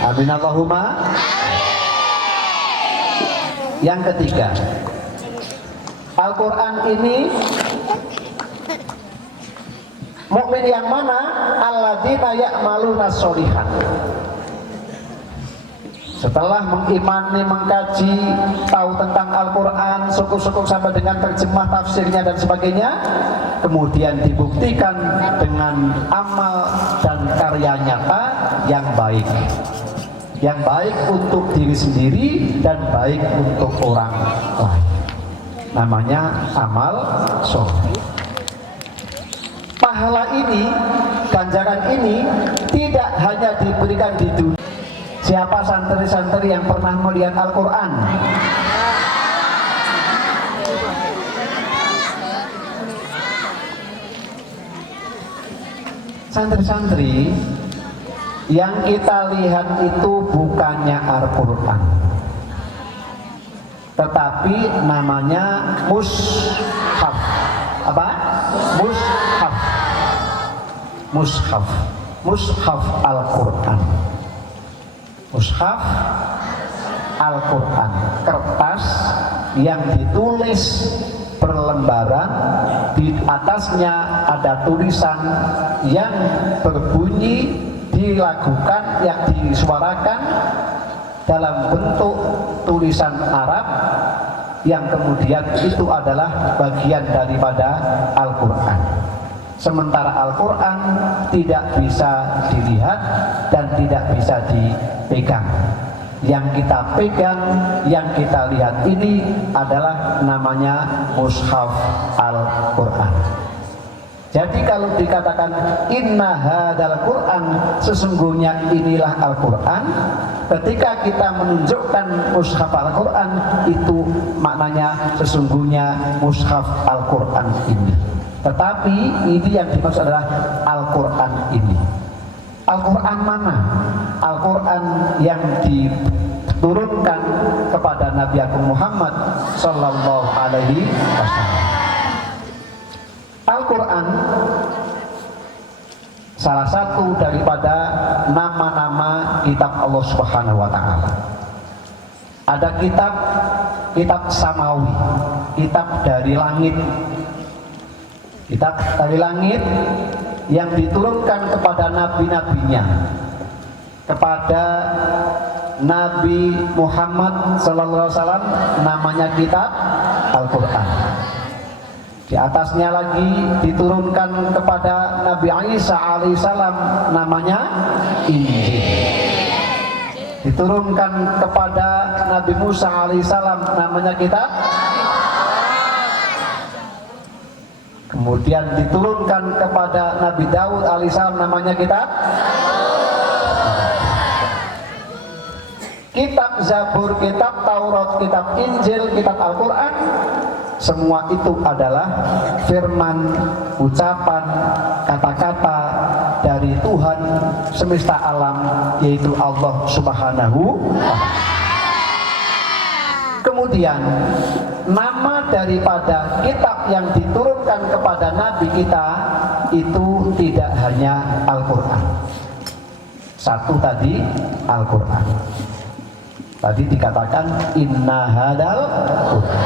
Amin Allahumma. Yang ketiga, Al-Quran ini mukmin yang mana? Alladzina ya'maluna sholihat. Setelah mengimani, mengkaji, tahu tentang Al-Quran, syukur-syukur sampai dengan terjemah tafsirnya dan sebagainya, kemudian dibuktikan dengan amal dan karya nyata yang baik. Yang baik untuk diri sendiri dan baik untuk orang lain. Namanya amal sholeh. Pahala ini, ganjaran ini tidak hanya diberikan di dunia. Siapa santri-santri yang pernah melihat Al-Quran? Santri-santri yang kita lihat itu bukannya Al-Quran, tetapi namanya mushaf. Apa? Mushaf Al-Quran. Mushaf Al-Quran, kertas yang ditulis berlembaran, di atasnya ada tulisan yang berbunyi, dilakukan, yang disuarakan dalam bentuk tulisan Arab, yang kemudian itu adalah bagian daripada Al-Quran. Sementara Al-Quran tidak bisa dilihat dan tidak bisa dipegang. Yang kita pegang, yang kita lihat ini adalah namanya Mushaf Al-Quran. Jadi kalau dikatakan inna hadal Quran, sesungguhnya inilah Al-Quran, ketika kita menunjukkan Mushaf Al-Quran, itu maknanya sesungguhnya Mushaf Al-Quran ini. Tetapi ini yang dimaksud adalah Al-Quran ini. Al-Quran mana? Al-Quran yang diturunkan kepada Nabi Agung Muhammad Sallallahu Alaihi Wasallam. Al-Quran salah satu daripada nama-nama kitab Allah Subhanahu Wa Taala. Ada kitab samawi, kitab dari langit. Kitab dari langit yang diturunkan kepada nabi-nabinya, kepada Nabi Muhammad Sallallahu Alaihi Wasallam, namanya kitab Al-Quran. Di atasnya lagi diturunkan kepada Nabi Isa alaihissalam, namanya Injil. Diturunkan kepada Nabi Musa alaihissalam, namanya kitab. Kemudian diturunkan kepada Nabi Daud alaihissalam, namanya kitab. Kitab Zabur, kitab Taurat, kitab Injil, kitab Al-Quran, semua itu adalah firman, ucapan, kata-kata dari Tuhan semesta alam, yaitu Allah Subhanahu wa Ta'ala. Kemudian nama daripada kitab yang diturunkan kepada Nabi kita itu tidak hanya Al-Quran. Satu tadi Al-Quran. Tadi dikatakan inna hadal Quran.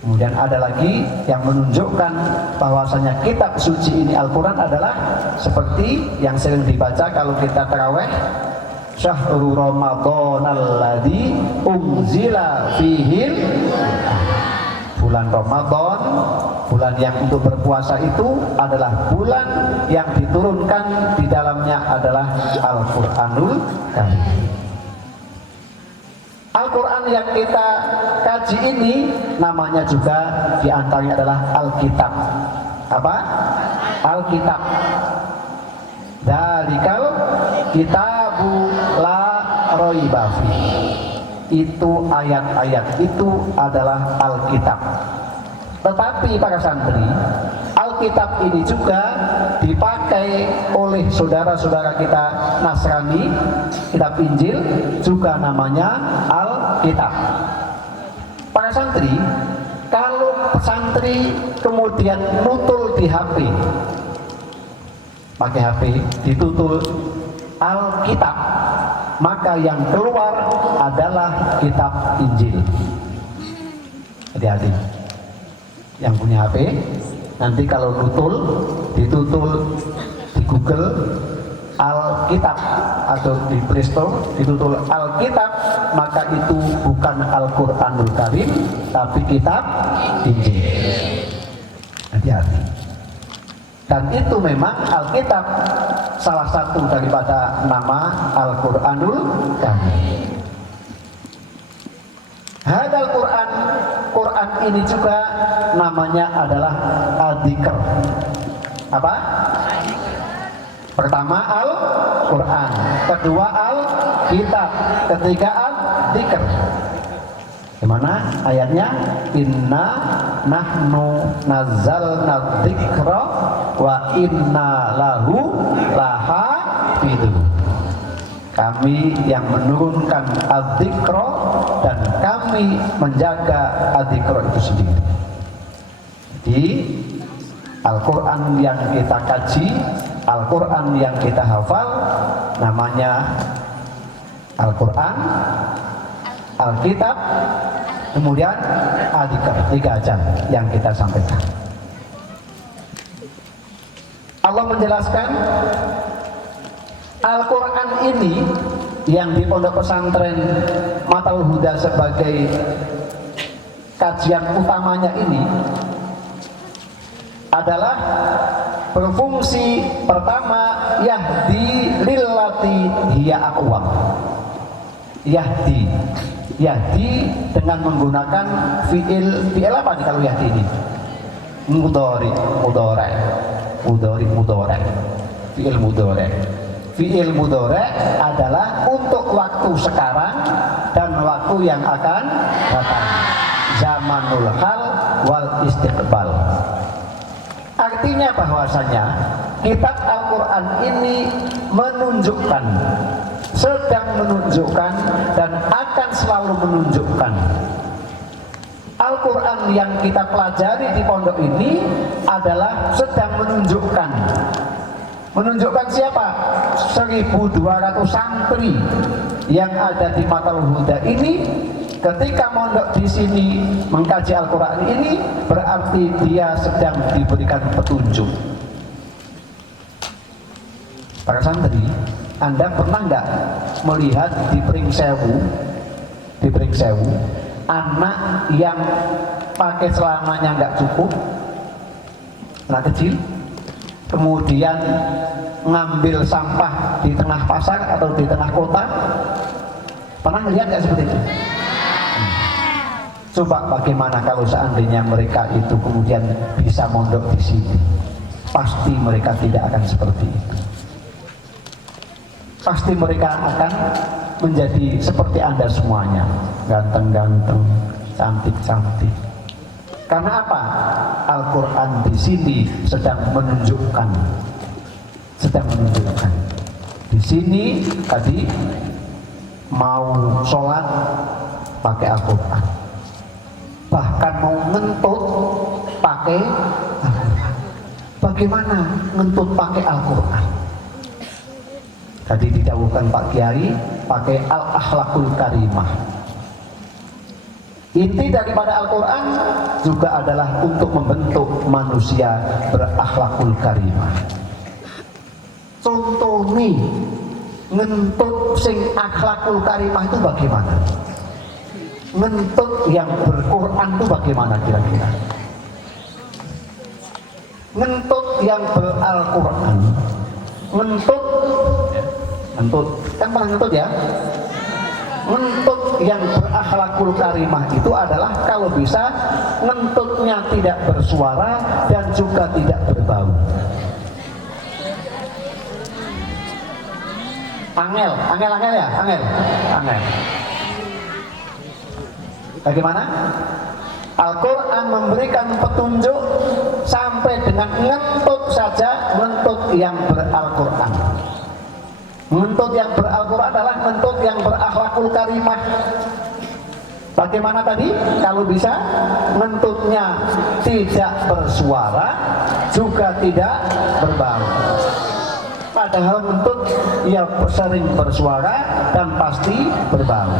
Kemudian ada lagi yang menunjukkan bahwasanya kitab suci ini Al-Quran adalah seperti yang sering dibaca kalau kita tarawih, syahrul ramadhanal ladzi unzila fihil Quran. Bulan Ramadan, bulan yang untuk berpuasa itu adalah bulan yang diturunkan di dalamnya adalah Al-Quranul Karim. Al-Quran yang kita kaji ini namanya juga diantaranya adalah Alkitab. Apa? Alkitab. Dalikal kitabu la raiba fi. Itu ayat-ayat itu adalah Alkitab. Tetapi para santri, Alkitab ini juga dipakai oleh saudara-saudara kita Nasrani, kitab Injil juga namanya Alkitab. Para santri, kalau santri kemudian nutul di HP, pakai HP ditutul Alkitab, maka yang keluar adalah kitab Injil. Hati-hati yang punya HP, nanti kalau ditutul di Google Alkitab atau di Play Store ditutul Alkitab, maka itu bukan Al-Quranul Karim tapi kitab Injil. Hati-hati. Dan itu memang Alkitab salah satu daripada nama Al-Quranul Karim. Hadal Quran, Quran ini juga namanya adalah Al-Dzikr. Apa? Pertama Al-Quran, kedua Al-Kitab, ketiga Al-Dzikr. Gimana ayatnya? Inna nahnu nazzalna dzikra wa inna lahu lahafidun. Kami yang menurunkan adzikra dan kami menjaga adzikra itu sendiri. Jadi Al-Quran yang kita kaji, Al-Quran yang kita hafal namanya Al-Quran, Alkitab, kemudian Al-Dzikr, 3 aja yang kita sampaikan. Allah menjelaskan Al-Quran ini yang di Pondok Pesantren Matal Huda sebagai kajian utamanya ini adalah berfungsi pertama yahdi lillati hiya aqwam. Yahdi dengan menggunakan fiil apa nih kalau yahdi ini? Mudhari fiil mudhari adalah untuk waktu sekarang dan waktu yang akan datang, zamanul hal wal istiqbal. Artinya bahwasanya kitab Al-Quran ini menunjukkan, sedang menunjukkan dan akan selalu menunjukkan. Al-Quran yang kita pelajari di pondok ini adalah sedang menunjukkan siapa? 1.200 santri yang ada di Matal Huda ini. Ketika mondok di sini mengkaji Al-Quran ini, berarti dia sedang diberikan petunjuk. Para santri, Anda pernah nggak melihat di Pringsewu anak yang pakai celananya nggak cukup, anak kecil, kemudian ngambil sampah di tengah pasar atau di tengah kota? Pernah melihat nggak seperti itu? Coba bagaimana kalau seandainya mereka itu kemudian bisa mondok di sini? Pasti mereka tidak akan seperti itu. Pasti mereka akan menjadi seperti Anda semuanya, ganteng-ganteng, cantik-cantik. Karena apa? Al-Quran di sini sedang menunjukkan. Di sini tadi mau sholat pakai Al-Quran, bahkan mau ngentut pakai Al-Quran. Bagaimana ngentut pakai Al-Quran? Tadi didawuhkan Pak Kiai pakai Al-Akhlaqul Karimah. Inti daripada Al-Quran juga adalah untuk membentuk manusia berakhlakul karimah. Contoh nih, ngentut sing akhlakul karimah itu bagaimana? Ngentut yang berquran itu bagaimana kira-kira? Ngentut yang beralquran, ngentut kan pernah ngentut ya? Ngentut yang berakhlakul karimah itu adalah kalau bisa ngentutnya tidak bersuara dan juga tidak berbau. Angel ya, angel. Bagaimana? Al-Quran memberikan petunjuk sampai dengan ngentut saja, ngentut yang beral-Quran. Ngentut yang beral-Quran adalah ngentut yang berakhlakul karimah. Bagaimana tadi? Kalau bisa ngentutnya tidak bersuara, juga tidak berbau. Padahal ngentut ia sering bersuara dan pasti berbau.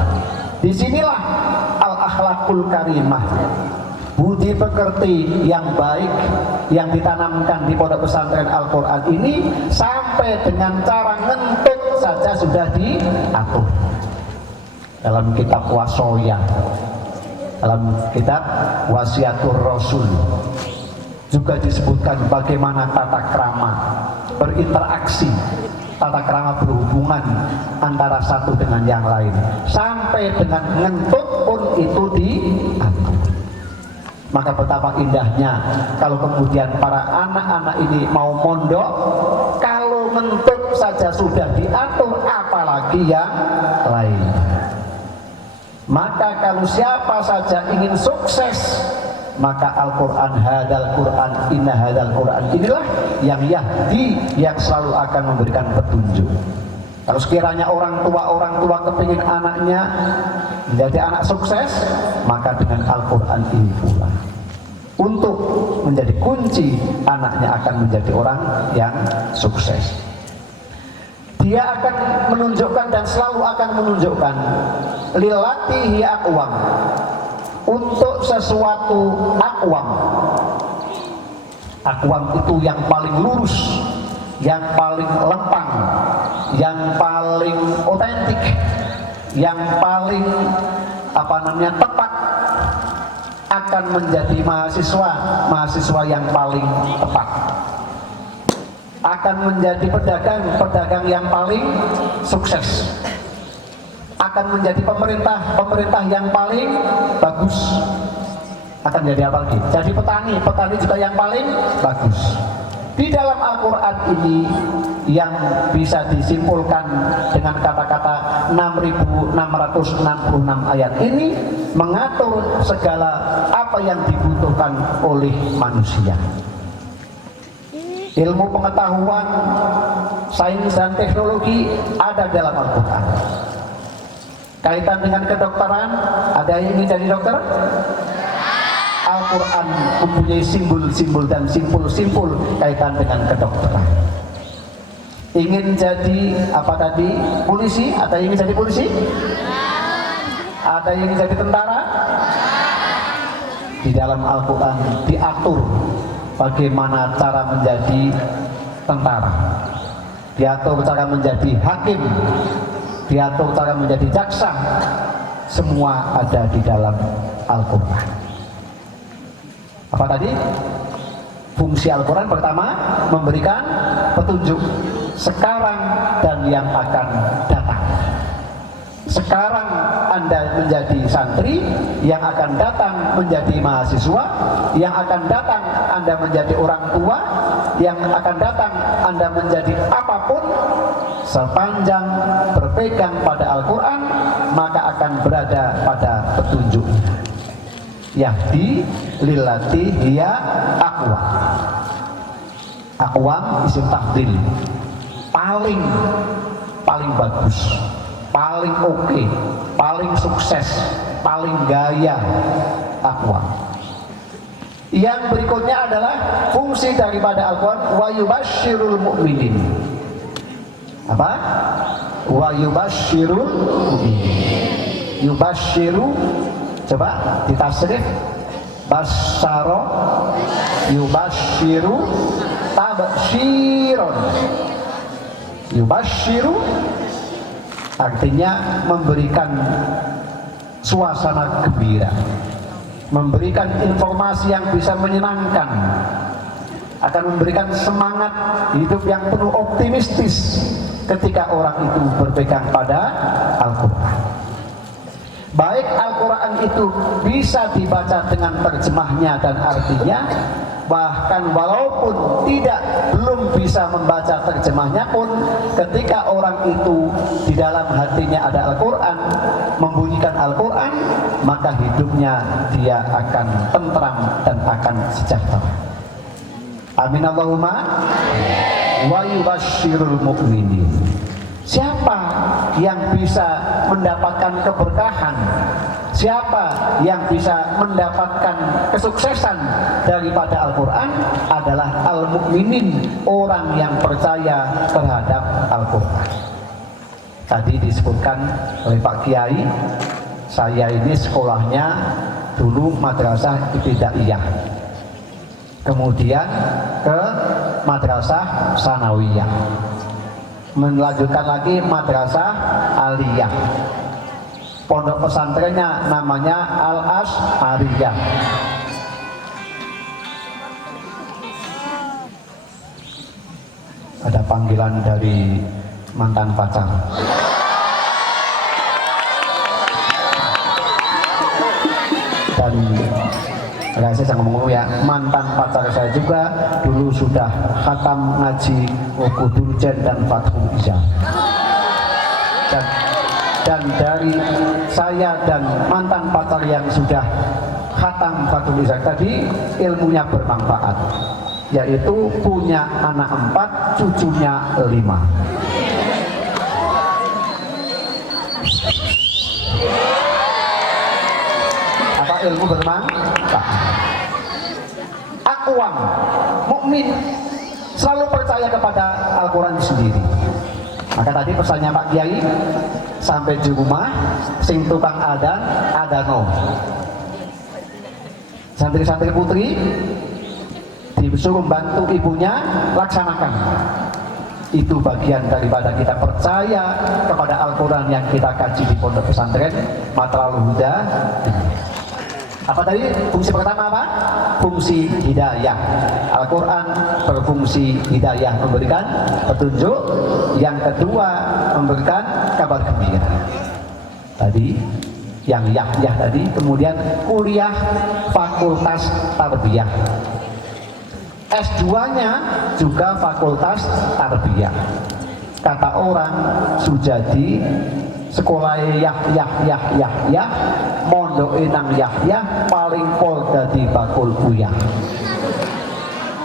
Disinilah al-akhlakul karimah, budi pekerti yang baik yang ditanamkan di pondok pesantren Al-Quran ini, sampai dengan cara ngentut saja sudah diatur dalam kitab Wasoya, dalam kitab Wasiatur Rasul juga disebutkan bagaimana tata krama berinteraksi, tata krama berhubungan antara satu dengan yang lain, sampai dengan ngentut pun itu diatur. Maka betapa indahnya kalau kemudian para anak-anak ini mau mondok, kalau ngentut saja sudah diatur, apalagi yang lain. Maka kalau siapa saja ingin sukses, maka Al-Quran, hadal Quran, inna hadal Quran, inilah yang yahdi, yang selalu akan memberikan petunjuk. Kalau sekiranya orang tua kepingin anaknya menjadi anak sukses, maka dengan Al-Quran ini pula untuk menjadi kunci anaknya akan menjadi orang yang sukses. Di dia akan menunjukkan dan selalu akan menunjukkan lillati hiya aqwam, untuk sesuatu aqwam. Aqwam itu yang paling lurus, yang paling lempang, yang paling otentik, yang paling tepat, akan menjadi mahasiswa yang paling tepat, akan menjadi pedagang yang paling sukses, akan menjadi pemerintah yang paling bagus, akan jadi apa lagi? Jadi petani juga yang paling bagus. Di dalam Al-Quran ini yang bisa disimpulkan dengan kata-kata 6.666 ayat ini mengatur segala apa yang dibutuhkan oleh manusia. Ilmu pengetahuan, sains dan teknologi ada dalam Al-Quran. Kaitan dengan kedokteran, ada yang ingin jadi dokter? Al-Quran mempunyai simbol-simbol dan simpul-simpul kaitan dengan kedokteran. Ingin jadi polisi? Ada yang ingin jadi polisi? Ada yang ingin jadi tentara? Di dalam Al-Quran diatur bagaimana cara menjadi tentara, diatur cara menjadi hakim, diatur cara menjadi jaksa. Semua ada di dalam Al-Quran. Apa tadi? Fungsi Al-Quran pertama, memberikan petunjuk sekarang dan yang akan datang. Sekarang Anda menjadi santri, yang akan datang menjadi mahasiswa, yang akan datang Anda menjadi orang tua, yang akan datang Anda menjadi apapun, sepanjang berpegang pada Al-Quran, maka akan berada pada petunjuk. Yahdi lillati hiya aqwam. Aqwam isim tafdil, paling bagus, paling oke, paling sukses, paling gaya. Aqwam. Yang berikutnya adalah fungsi daripada Al-Quran, wa yubasyirul mu'minin. Apa? Wa yubasyirul mu'minin. Yubasyiru, coba ditafsir. Basyara yubasyiru tabsyiron. Yubasyiru artinya memberikan suasana gembira, memberikan informasi yang bisa menyenangkan, akan memberikan semangat hidup yang penuh optimistis ketika orang itu berpegang pada Al-Quran. Baik Al-Quran itu bisa dibaca dengan terjemahnya dan artinya, bahkan walaupun belum bisa membaca terjemahnya pun, ketika orang itu di dalam hatinya ada Al-Quran, membunyikan Al-Quran, maka hidupnya dia akan tentram dan akan sejahtera. Amin Allahumma. Wa yubasyirul mu'minin. Siapa yang bisa mendapatkan keberkahan, siapa yang bisa mendapatkan kesuksesan daripada Al-Quran adalah al-mu'minin, orang yang percaya terhadap Al-Quran. Tadi disebutkan oleh Pak Kiai, saya ini sekolahnya dulu madrasah ibtidaiyah, kemudian ke madrasah sanawiyah, melanjutkan lagi madrasah aliyah. Pondok pesantrennya namanya Al-As'ariyah. Ada panggilan dari mantan pacar. Dan saya jangan ngomong ya, mantan pacar saya juga dulu sudah khatam ngaji Ukudul Jen dan Fathul Iza. Dan dari saya dan mantan pacar yang sudah khatam Fathul Iza tadi, ilmunya bermanfaat, yaitu punya anak 4, cucunya 5. Apa ilmu bermanfaat? Aqwam, mukmin, selalu percaya kepada Al-Quran sendiri. Maka tadi pesannya Pak Kiai, sampai di rumah sing tukang adano. Santri-santri putri disuruh bantu ibunya laksanakan. Itu bagian daripada kita percaya kepada Al-Quran yang kita kaji di pondok pesantren Matlabul Huda. Apa tadi? Fungsi pertama apa? Fungsi hidayah. Al-Quran berfungsi hidayah, memberikan petunjuk. Yang kedua, memberikan kabar gembira. Tadi yang Yahya tadi, kemudian kuliah Fakultas Tarbiyah. S2-nya juga Fakultas Tarbiyah. Kata orang Sujadi, sekolah Yahya mondok nang Yahya paling pol dadi bakul buyah.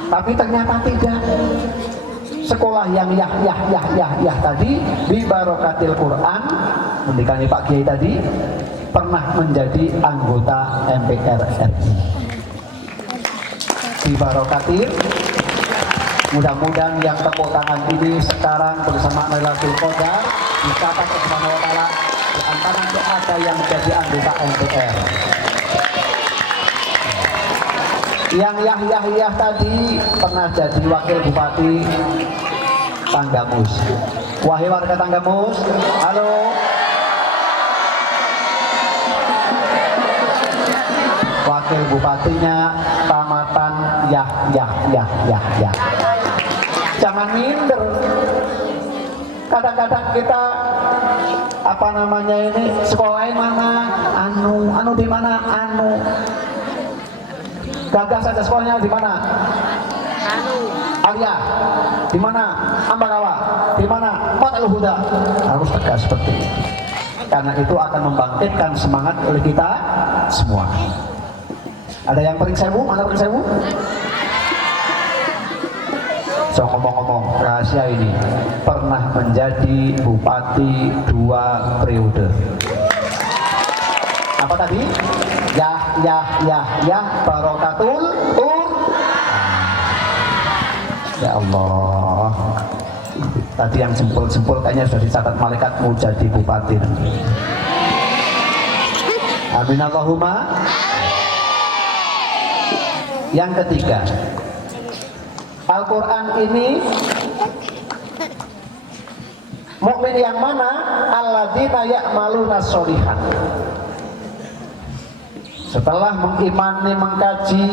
Tapi ternyata tidak. Sekolah yang Yahya tadi di Barokatil Quran, mendikani Pak Kiai tadi, pernah menjadi anggota MPR RI. Di Barokatil, mudah-mudahan yang tepuk tangan ini sekarang bersama Lailatul Qadar dicatat Subhanahu wa taala di antara ada yang menjadi anggota MPR. Yang Yahya tadi pernah jadi wakil bupati Tanggamus. Wahai warga Tanggamus, halo. Wakil bupatinya Tamatan Yahya. Jangan minder. Kadang-kadang kita apa namanya ini sekolahnya mana? Anu di mana? Gagah saja sekolahnya di mana? Alia. Di mana? Ambarawa. Di mana? Matlabul Huda. Harus tegas seperti ini. Karena itu akan membangkitkan semangat oleh kita semua. Ada yang pering sewu? Mana pering sewu? So ngomong-ngomong rahasia ini, pernah menjadi bupati 2 periode. Apa tadi? Yahya Barokatul Ya Allah. Tadi yang jempol-jempol kayaknya sudah dicatat malaikat mau jadi bupati. Amin Allahumma. Yang ketiga, Al-Quran ini mukmin yang mana? Alladzina ya'maluna sholihat. Setelah mengimani, mengkaji,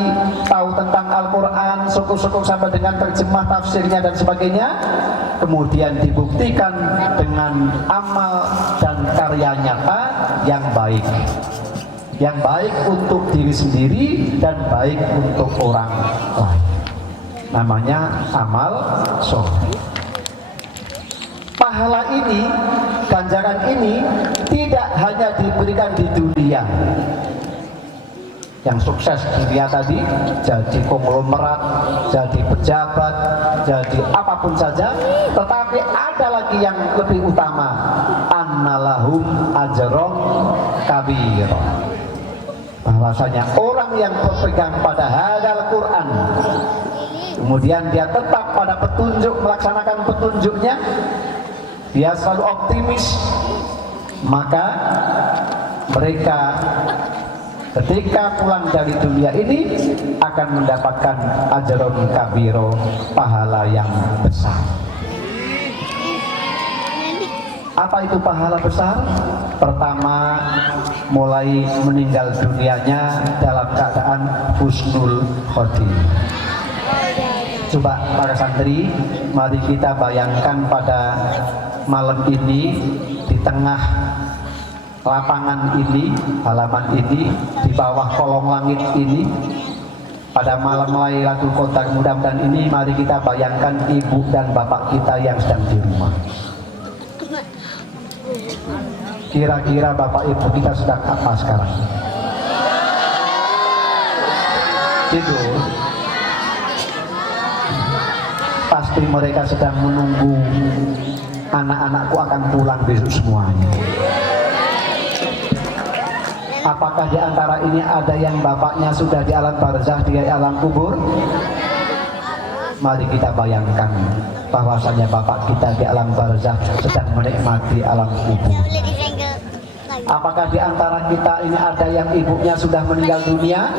tahu tentang Al-Quran, syukur-syukur sampai dengan terjemah tafsirnya dan sebagainya, kemudian dibuktikan dengan amal dan karya nyata yang baik. Yang baik untuk diri sendiri dan baik untuk orang lain. Namanya amal soleh. Pahala ini, ganjaran ini tidak hanya diberikan di dunia. Yang sukses dunia tadi, jadi konglomerat, jadi pejabat, jadi apapun saja, tetapi ada lagi yang lebih utama, annalahum ajron kabir. Bahwasanya orang yang berpegang pada hadal Quran, kemudian dia tetap pada petunjuk, melaksanakan petunjuknya, dia selalu optimis, maka mereka ketika pulang dari dunia ini akan mendapatkan ajron kabiro, pahala yang besar. Apa itu pahala besar? Pertama, mulai meninggal dunianya dalam keadaan husnul khotimah. Coba para santri, mari kita bayangkan pada malam ini, di tengah lapangan ini, halaman ini, di bawah kolong langit ini, pada malam Lailatul Qadar mudah-mudahan ini, mari kita bayangkan ibu dan bapak kita yang sedang di rumah. Kira-kira bapak ibu kita sedang apa sekarang? Tidur. Pasti mereka sedang menunggu anak-anakku akan pulang besok semuanya. Apakah di antara ini ada yang bapaknya sudah di alam barzah, di alam kubur? Mari kita bayangkan bahwasanya bapak kita di alam barzakh sedang menikmati alam kubur. Apakah di antara kita ini ada yang ibunya sudah meninggal dunia?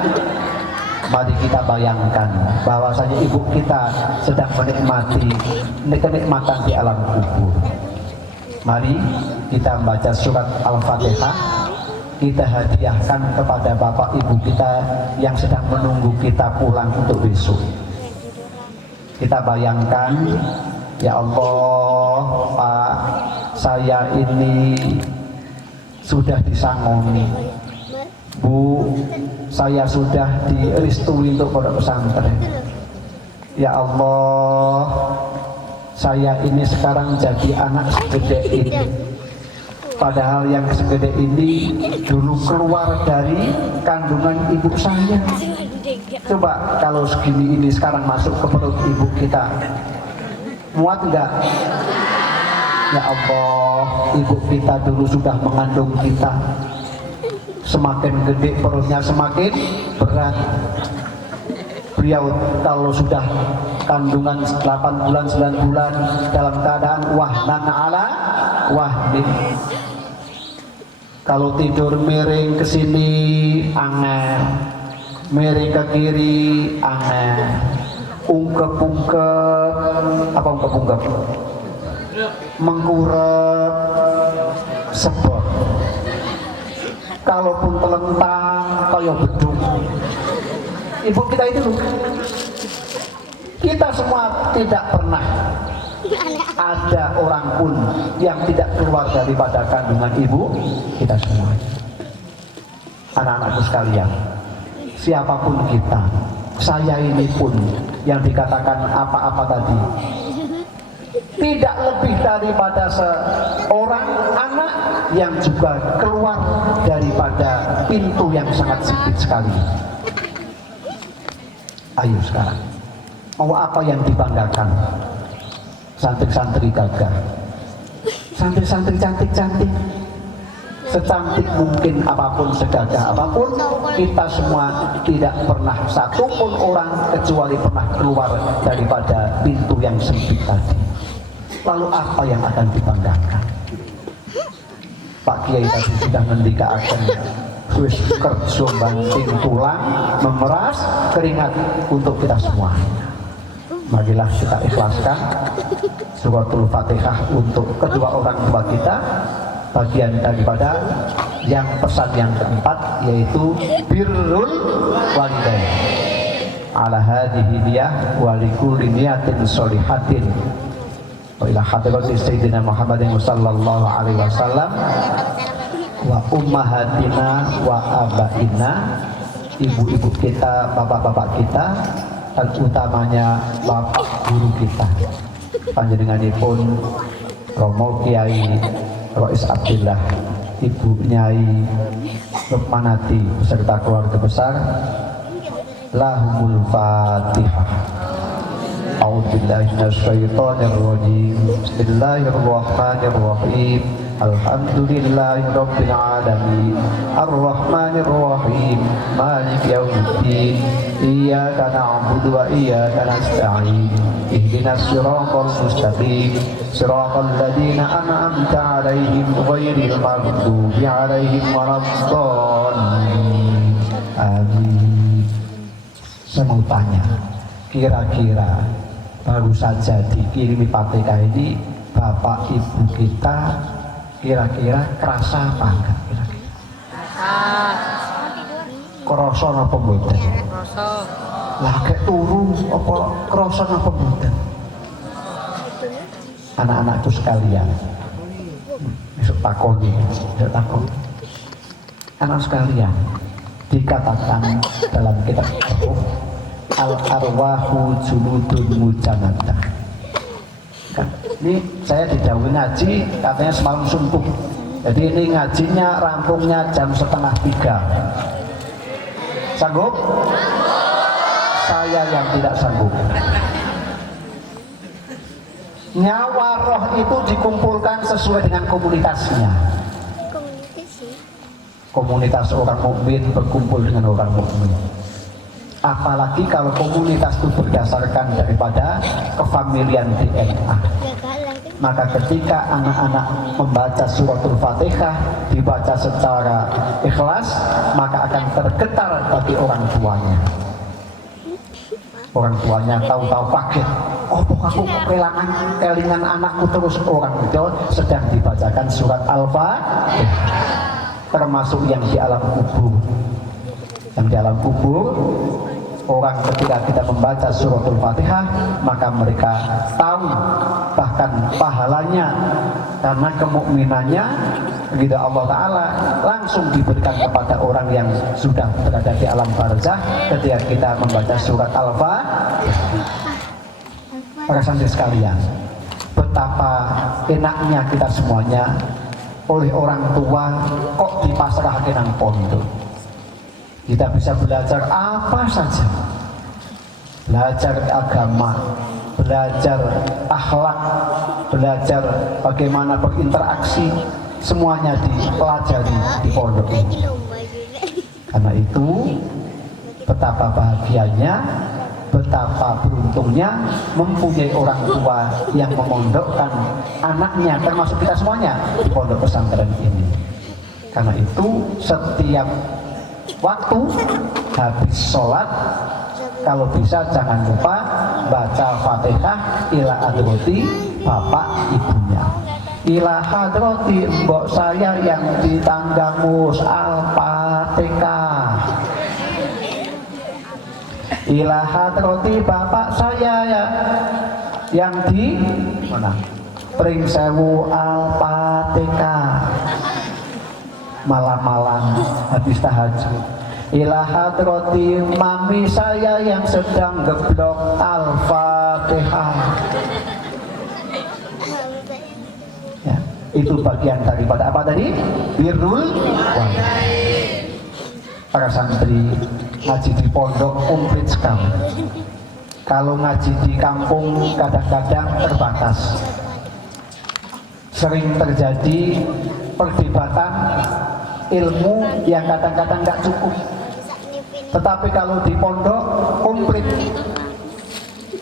Mari kita bayangkan bahwasanya ibu kita sedang menikmati kenikmatan di alam kubur. Mari kita membaca surat Al-Fatihah, kita hadiahkan kepada bapak ibu kita yang sedang menunggu kita pulang untuk besok. Kita bayangkan, ya Allah, Pak, saya ini sudah disangoni, Bu, saya sudah direstui untuk pondok pesantren. Ya Allah, saya ini sekarang jadi anak segede ini. Padahal yang segede ini dulu keluar dari kandungan ibu saya. Coba kalau segini ini sekarang masuk ke perut ibu kita, muat enggak? Ya Allah, ibu kita dulu sudah mengandung kita. Semakin gede perutnya semakin berat. Beliau kalau sudah kandungan 8 bulan 9 bulan dalam keadaan wahnan ala wahnin. Kalau tidur miring ke sini angel, miring ke kiri angel, ungkep-ungkep, apa ungkep-ungkep? Mengkurep, sebab. Kalaupun telentang kayak beduk. Ibu kita itu, kita semua tidak pernah ada orang pun yang tidak keluar daripada kandungan ibu kita semua. Anak-anakku sekalian, siapapun kita, saya ini pun yang dikatakan apa-apa tadi, tidak lebih daripada seorang anak yang juga keluar daripada pintu yang sangat sempit sekali. Ayo sekarang, mau apa yang dibanggakan? Santri-santri gagah, santri-santri cantik-cantik, secantik mungkin apapun, segagah apapun, kita semua tidak pernah satupun orang kecuali pernah keluar daripada pintu yang sempit tadi. Lalu apa yang akan dibanggakan? Pak Kiai tadi sudah ngendikaaken wis kerja banting tulang, memeras keringat untuk kita semua. Marilah kita ikhlaskan suratul Fatihah untuk kedua orang tua kita, bagian daripada yang pesan yang keempat, yaitu birrul walidain. Ala hadhihi niyah wa likulli niyatin sholihatin. Wa ila hadrati sayyidina Muhammadin sallallahu alaihi wasallam wa ummahatina wa abaina, ibu-ibu kita, bapak-bapak kita, dan utamanya bapak guru kita, panjenenganipun Romo Kiai Rois Abdillah, Ibu Nyai Lukmanati beserta keluarga besar. Lahumul Fatihah. A'udzubillahi minasyaitonir rajim. Bismillahirrahmanirrahim. Alhamdulillahirabbil alamin. Arrahmanir rahim. Maliki yaumiddin. Iyyaka na'budu wa iyyaka nasta'in. Ihdinas siratal mustaqim. Siratal ladzina an'amta 'alaihim ghairil maghdubi 'alaihim waladdallin. Amin. Saya mau tanya, kira-kira baru saja dikirimi Fatihah ini, bapak ibu kita kira-kira kerasa apa enggak? Kira-kira kerasa apa mboten? Lah kayak turu apa kerasa apa mboten? Anak-anakku sekalian, besok takoni, anak sekalian, dikatakan dalam kitab al-arwahu junudun mujannadah. Ini saya didhawuhi ngaji, katanya semalam suntuk. Jadi ini ngajinya rampungnya jam 2:30. Sanggup? Saya yang tidak sanggup. Nyawa roh itu dikumpulkan sesuai dengan komunitasnya. Komunitas orang mukmin berkumpul dengan orang mukmin. Apalagi kalau komunitas itu berdasarkan daripada kefamilian DNA. Maka ketika anak-anak membaca suratul Fatihah dibaca secara ikhlas, maka akan tergetar bagi orang tuanya. Orang tuanya tahu-tahu kaget, oh aku kelingan anakku terus. Orang itu sedang dibacakan surat Al-Fatihah, termasuk yang di alam kubur. Yang di alam kubur, orang ketika kita membaca suratul Fatihah, maka mereka tahu bahkan pahalanya karena kemukminannya gitu Allah Ta'ala langsung diberikan kepada orang yang sudah berada di alam barzah ketika kita membaca surat Al-Fatihah. Para santri sekalian, betapa enaknya kita semuanya oleh orang tua kok dipasrahkan nang pondok. Kita bisa belajar apa saja, belajar agama, belajar akhlak, belajar bagaimana berinteraksi, semuanya dipelajari di pondok ini. Karena itu betapa bahagianya, betapa beruntungnya mempunyai orang tua yang memondokkan anaknya, termasuk kita semuanya di pondok pesantren ini. Karena itu setiap waktu habis sholat, kalau bisa jangan lupa baca Fatihah ila hadrati bapak ibunya, ila hadrati mbok saya yang di Tanggamus, Al-Fatihah. Ila hadrati bapak saya ya yang di mana? Pringsewu, Al-Fatihah. Malam-malam habis tahajud, ila hadrati mami saya yang sedang geblok, Al-Fatihah. Ya, itu bagian daripada apa tadi? Birrul walidain. Para santri ngaji di pondok komplit sekali. Kalau ngaji di kampung kadang-kadang terbatas. Sering terjadi perdebatan ilmu yang kadang-kadang nggak cukup. Tetapi kalau di pondok komplit.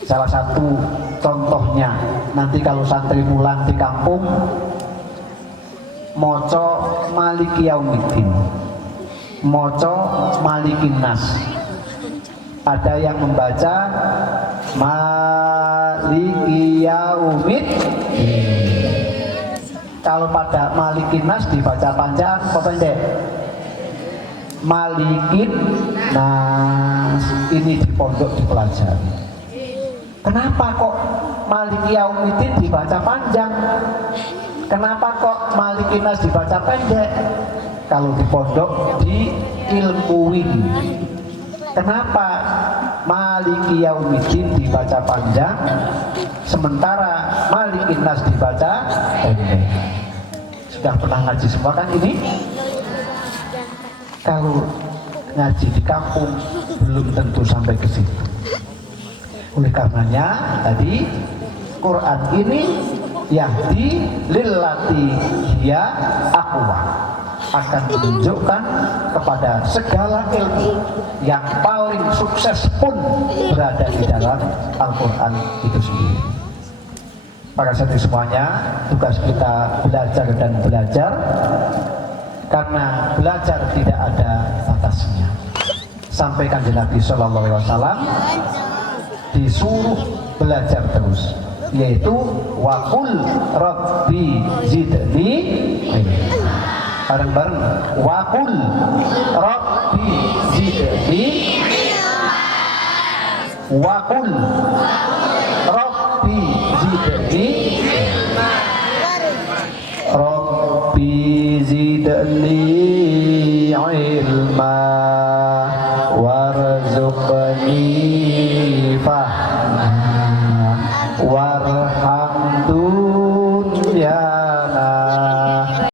Salah satu contohnya, nanti kalau santri pulang di kampung, moco Maliki Yaumiddin, moco Malikin Nas. Ada yang membaca Maliki Yaumiddin. Kalau pada Malikin Nas dibaca panjang atau pendek? Malikin Nas. Ini di pondok dipelajari. Kenapa kok Maliki Yaumiddin dibaca panjang? Kenapa kok Malikin Nas dibaca pendek? Kalau di pondok diilmuin. Kenapa Maliki Yaumiddin dibaca panjang sementara Malikin Nas dibaca pendek? Sudah pernah ngaji semua kan ini? Kalau ngaji di kampung belum tentu sampai ke situ. Oleh karenanya tadi Quran ini yahdi lillati hiya aqwa, akan menunjukkan kepada segala ilmu yang paling sukses pun berada di dalam Al-Quran itu sendiri. Para santri semuanya, tugas kita belajar dan belajar, karena belajar tidak ada batasnya. Sampai Kanjeng Nabi Sallallahu Alaihi Wasallam disuruh belajar terus, yaitu waqul rabbi zidni ilma. Bareng-bareng, waqul rabbi zidni ilma, waqul rabbi zidni ilma, rabbi zidni ilma warzuqni fahma warham dunya